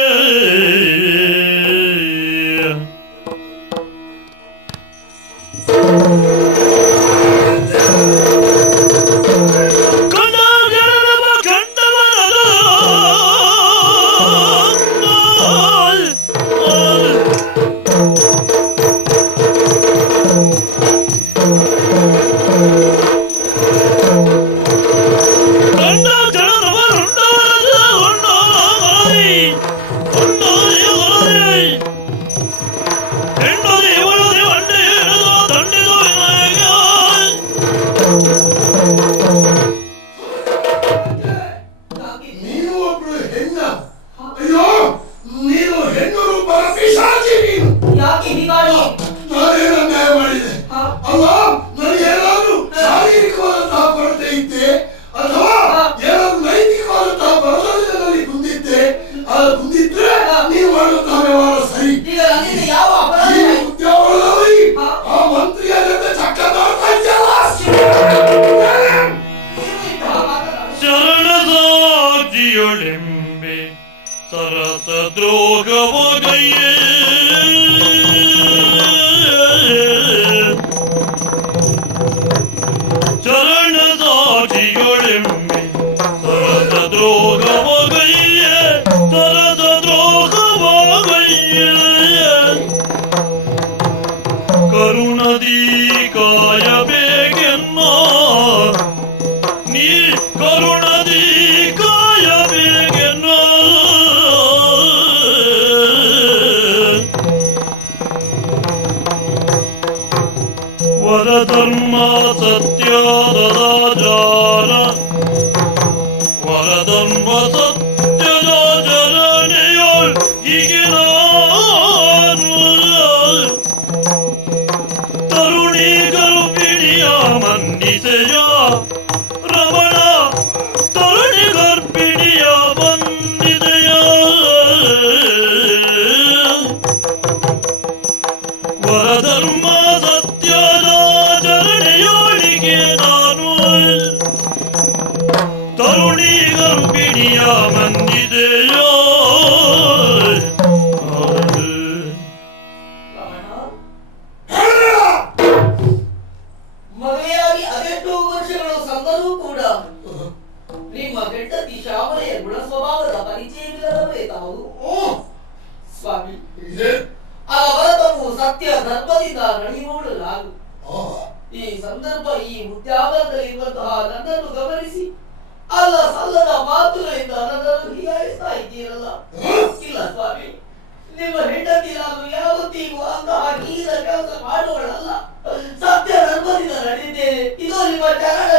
ಸತ್ಯ ಧರ್ಮದಿಂದ ನಡೆದಿದ್ದೇನೆ. ಇದು ನಿಮ್ಮ ಚರಣ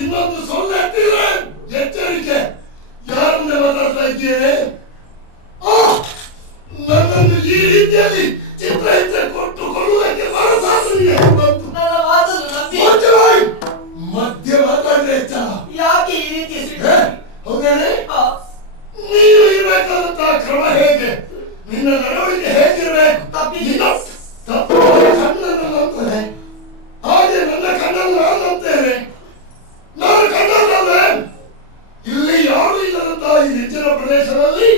ಇನ್ನೊಂದು ಸೊಳ್ಳೆ ಎತ್ತಿದ್ರೆ ಎಚ್ಚರಿಕೆ. ಯಾರನ್ನೇ ಮಾತಾಡ್ತಾ ಇದ್ದೀರಿ? ನನ್ನನ್ನು ಈ ರೀತಿಯಲ್ಲಿ ಚಿತ್ರಹಿಂಸೆ ಕೊಟ್ಟು ಕೊಡುವುದಕ್ಕೆ ಮನಸ್ಸಾದ್ರೆ ಬಂತು. ನನ್ನ ಮಾತನ್ನು ನಂಬಿ ಮಧ್ಯ ಮಾತಾಡ್ರೆ ಎಚ್ಚರ. ಯಾಕೆ ಈ ರೀತಿ ಹೌದೇನೆ? ನೀನು ಇರಬೇಕಾದಂತಹ ಕ್ರಮ ಹೇಗೆ? ನಿನ್ನ ನಡವಳಿಕೆ ಹೇಗಿರ್ಬೇಕು? ತಪ್ಪು ಕಣ್ಣನ್ನು ನಂಬ್ತದೆ, ಹಾಗೆ ನನ್ನ ಕಣ್ಣನ್ನು ನಾನು ನಂಬ್ತೇನೆ. ನಾನು ಕಣ್ಣಲ್ಲವೇ? ಇಲ್ಲಿ ಯಾರು ಇಲ್ಲದಂತಹ ಈ ಹೆಚ್ಚಿನ ಪ್ರದೇಶದಲ್ಲಿ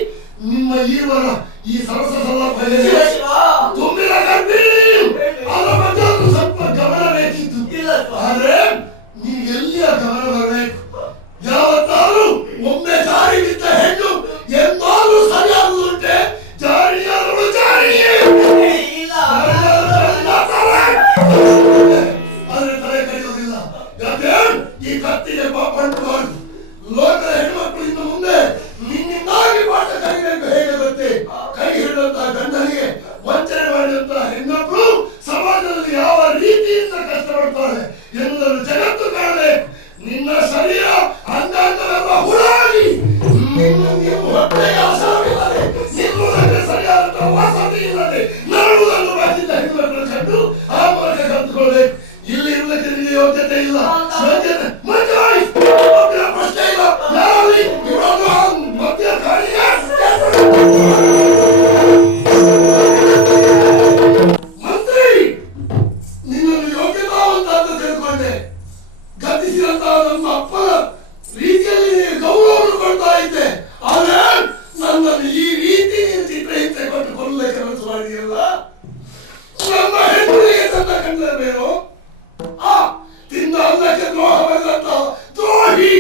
ನಿಮ್ಮ ಈವರ ಈ ಸರಸ ಸಲ್ಲಾಪ ತುಂಬಿದ ಗರ್ಭಿಣಿ ಅದರ ಬಗ್ಗೆ ಸ್ವಲ್ಪ ಗಮನ ಬೇಕಿತ್ತು. ಆದ್ರೆ ನೀವು ಎಲ್ಲಿಯ ಗಮನ ಬರಬೇಕು? ಯಾವತ್ತಾದ್ರೂ ಒಮ್ಮೆ ಜಾರಿ ಬಿದ್ದ ಹೆಣ್ಣು ಎಂದಾದ್ರೂ ಸರಿಯಾಗುವುದುಂಟೆ? ಜಾರಿಯಾದವಳು ಜಾರಿಯೇ. ಆದ್ರೆ ತಲೆ ಕಡಿಯೋದಿಲ್ಲ. ಯಾಕೆ? ಈ ಕತ್ತಿಗೆ ಪಂಟಬಾರ್ದು. ಲೋಕದ ಹೆಣ್ಮಕ್ಳು ಇನ್ನು ಮುಂದೆ ನಿನ್ನಿಂದಾಗಿ ಪಾಠ ಕಲಿಬೇಕು. ಹೇಗೆ ಗೊತ್ತೇ? ಕೈ ಹಿಡಿದಂತಹ ಗಂಡನಿಗೆ ವಂಚನೆ ಮಾಡಿದಂತಹ ಹೆಣ್ಮಕ್ಳು ಸಮಾಜದಲ್ಲಿ ಯಾವ ರೀತಿಯಿಂದ ಕಷ್ಟಪಡ್ತಾರೆ ಎನ್ನುವುದನ್ನು ಜಗತ್ತು ಕಾಣಬೇಕು. ನಿನ್ನ ಶರೀರ ಅಂಗಾಂಗವೆಲ್ಲ ಹುಳಾಗಿ ನೀವು ಹೊಟ್ಟೆಗೆ ಆಸಾರವಿಲ್ಲದೆ, ನಿಲ್ಲುವುದಕ್ಕೆ ಸರಿಯಾದಂತಹ ವಸತಿ ಇಲ್ಲದೆ ನರಳುವುದನ್ನು ಬಾಕಿದ್ದ ಹೆಣ್ಮಕ್ಳು ಕಂಡು ಆ ಮೂಲಕ ಕಲ್ತುಕೊಳ್ಬೇಕು. ಇಲ್ಲಿ ಇರುವುದಕ್ಕೆ ನಿಮಗೆ ಯೋಗ್ಯತೆ ಇಲ್ಲ. ಪ್ರಶ್ನೆ ಇಲ್ಲ. ಯಾರಲ್ಲಿ ಇವರನ್ನು ಮಧ್ಯ ಕಾಣಿಗೆ ಮಂತ್ರಿ, ನಿನ್ನನ್ನು ಯೋಗ್ಯತಾವಂತ ತಿಳ್ಕೊಂಡೆ. ಗತಿಸಿದಂತಹ ನಮ್ಮ ಅಪ್ಪನ ರೀತಿಯಲ್ಲಿ ಗೌರವವನ್ನು ಕೊಡ್ತಾ ಇದ್ದೆ. ಆದ್ರೆ ನನ್ನನ್ನು ಈ ರೀತಿ ಚಿತ್ರಹಿಂಸೆ ಕೊಟ್ಟು ಕೊಲ್ಲಕ್ಕೆ ಮನಸ್ಸು ಮಾಡಿದೆಯಲ್ಲ. ನಮ್ಮ ಹೆಣ್ಣುಗಳಿಗೆ ತನ್ನ ಕಂಡರೇನು? ತಿಂದ ಅನ್ನಕ್ಕೆ ದ್ರೋಹ ಮಾಡಿದಂತ ದ್ರೋಹಿ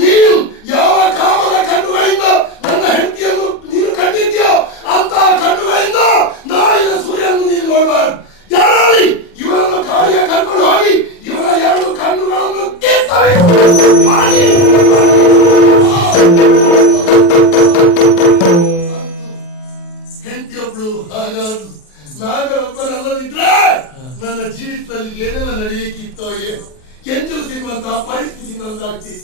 ನೀನು. ಯಾವ ಕಾಮದ ಕಣ್ಣುಗಳಿಂದ ನನ್ನ ಹೆಂಡತಿಯನ್ನು ನೀನು ಕಂಡಿದ್ಯೋ ಅಂತಹ ಕಣ್ಣುಗಳಿಂದ ನಾಳಿನ ಸೂರ್ಯನು ನೀನು ನೋಡಬಾರ್ದು. ಯಾರಲ್ಲಿ ಇವರನ್ನು ಕಾಳಿಗೆ ಕರ್ಕೊಂಡು ಹೋಗಿ ಇವರ ಎರಡು ಕಣ್ಣುಗಳನ್ನು ಹೆಂಡತಿಯೊಬ್ಳು ಹಾಗಾದ್ರು ನಾಗರೊಬ್ಬನಲ್ಲದಿದ್ರೆ ನನ್ನ ಜೀವಿತದಲ್ಲಿ ಏನೆಲ್ಲ ನಡೆಯಲಿಕ್ಕಿತ್ತೋ ಏನು ಕೆಂಚು ಸಿಗುವಂತಹ ಪರಿಸ್ಥಿತಿ ನಂದಾಗ್ತಿ.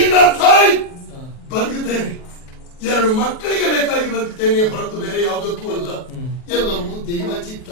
ಈಗ ತಾಯಿ ಬದುಕುತ್ತೇನೆ, ಎರಡು ಮಕ್ಕಳಿಗೆ ಬೇಕಾಗಿ ಬದುಕುತ್ತೇನೆ ಹೊರತು ಬೇರೆ ಯಾವುದಕ್ಕೂ ಅಲ್ಲ. ಎಲ್ಲವೂ ದೈವ ಚಿತ್ತ.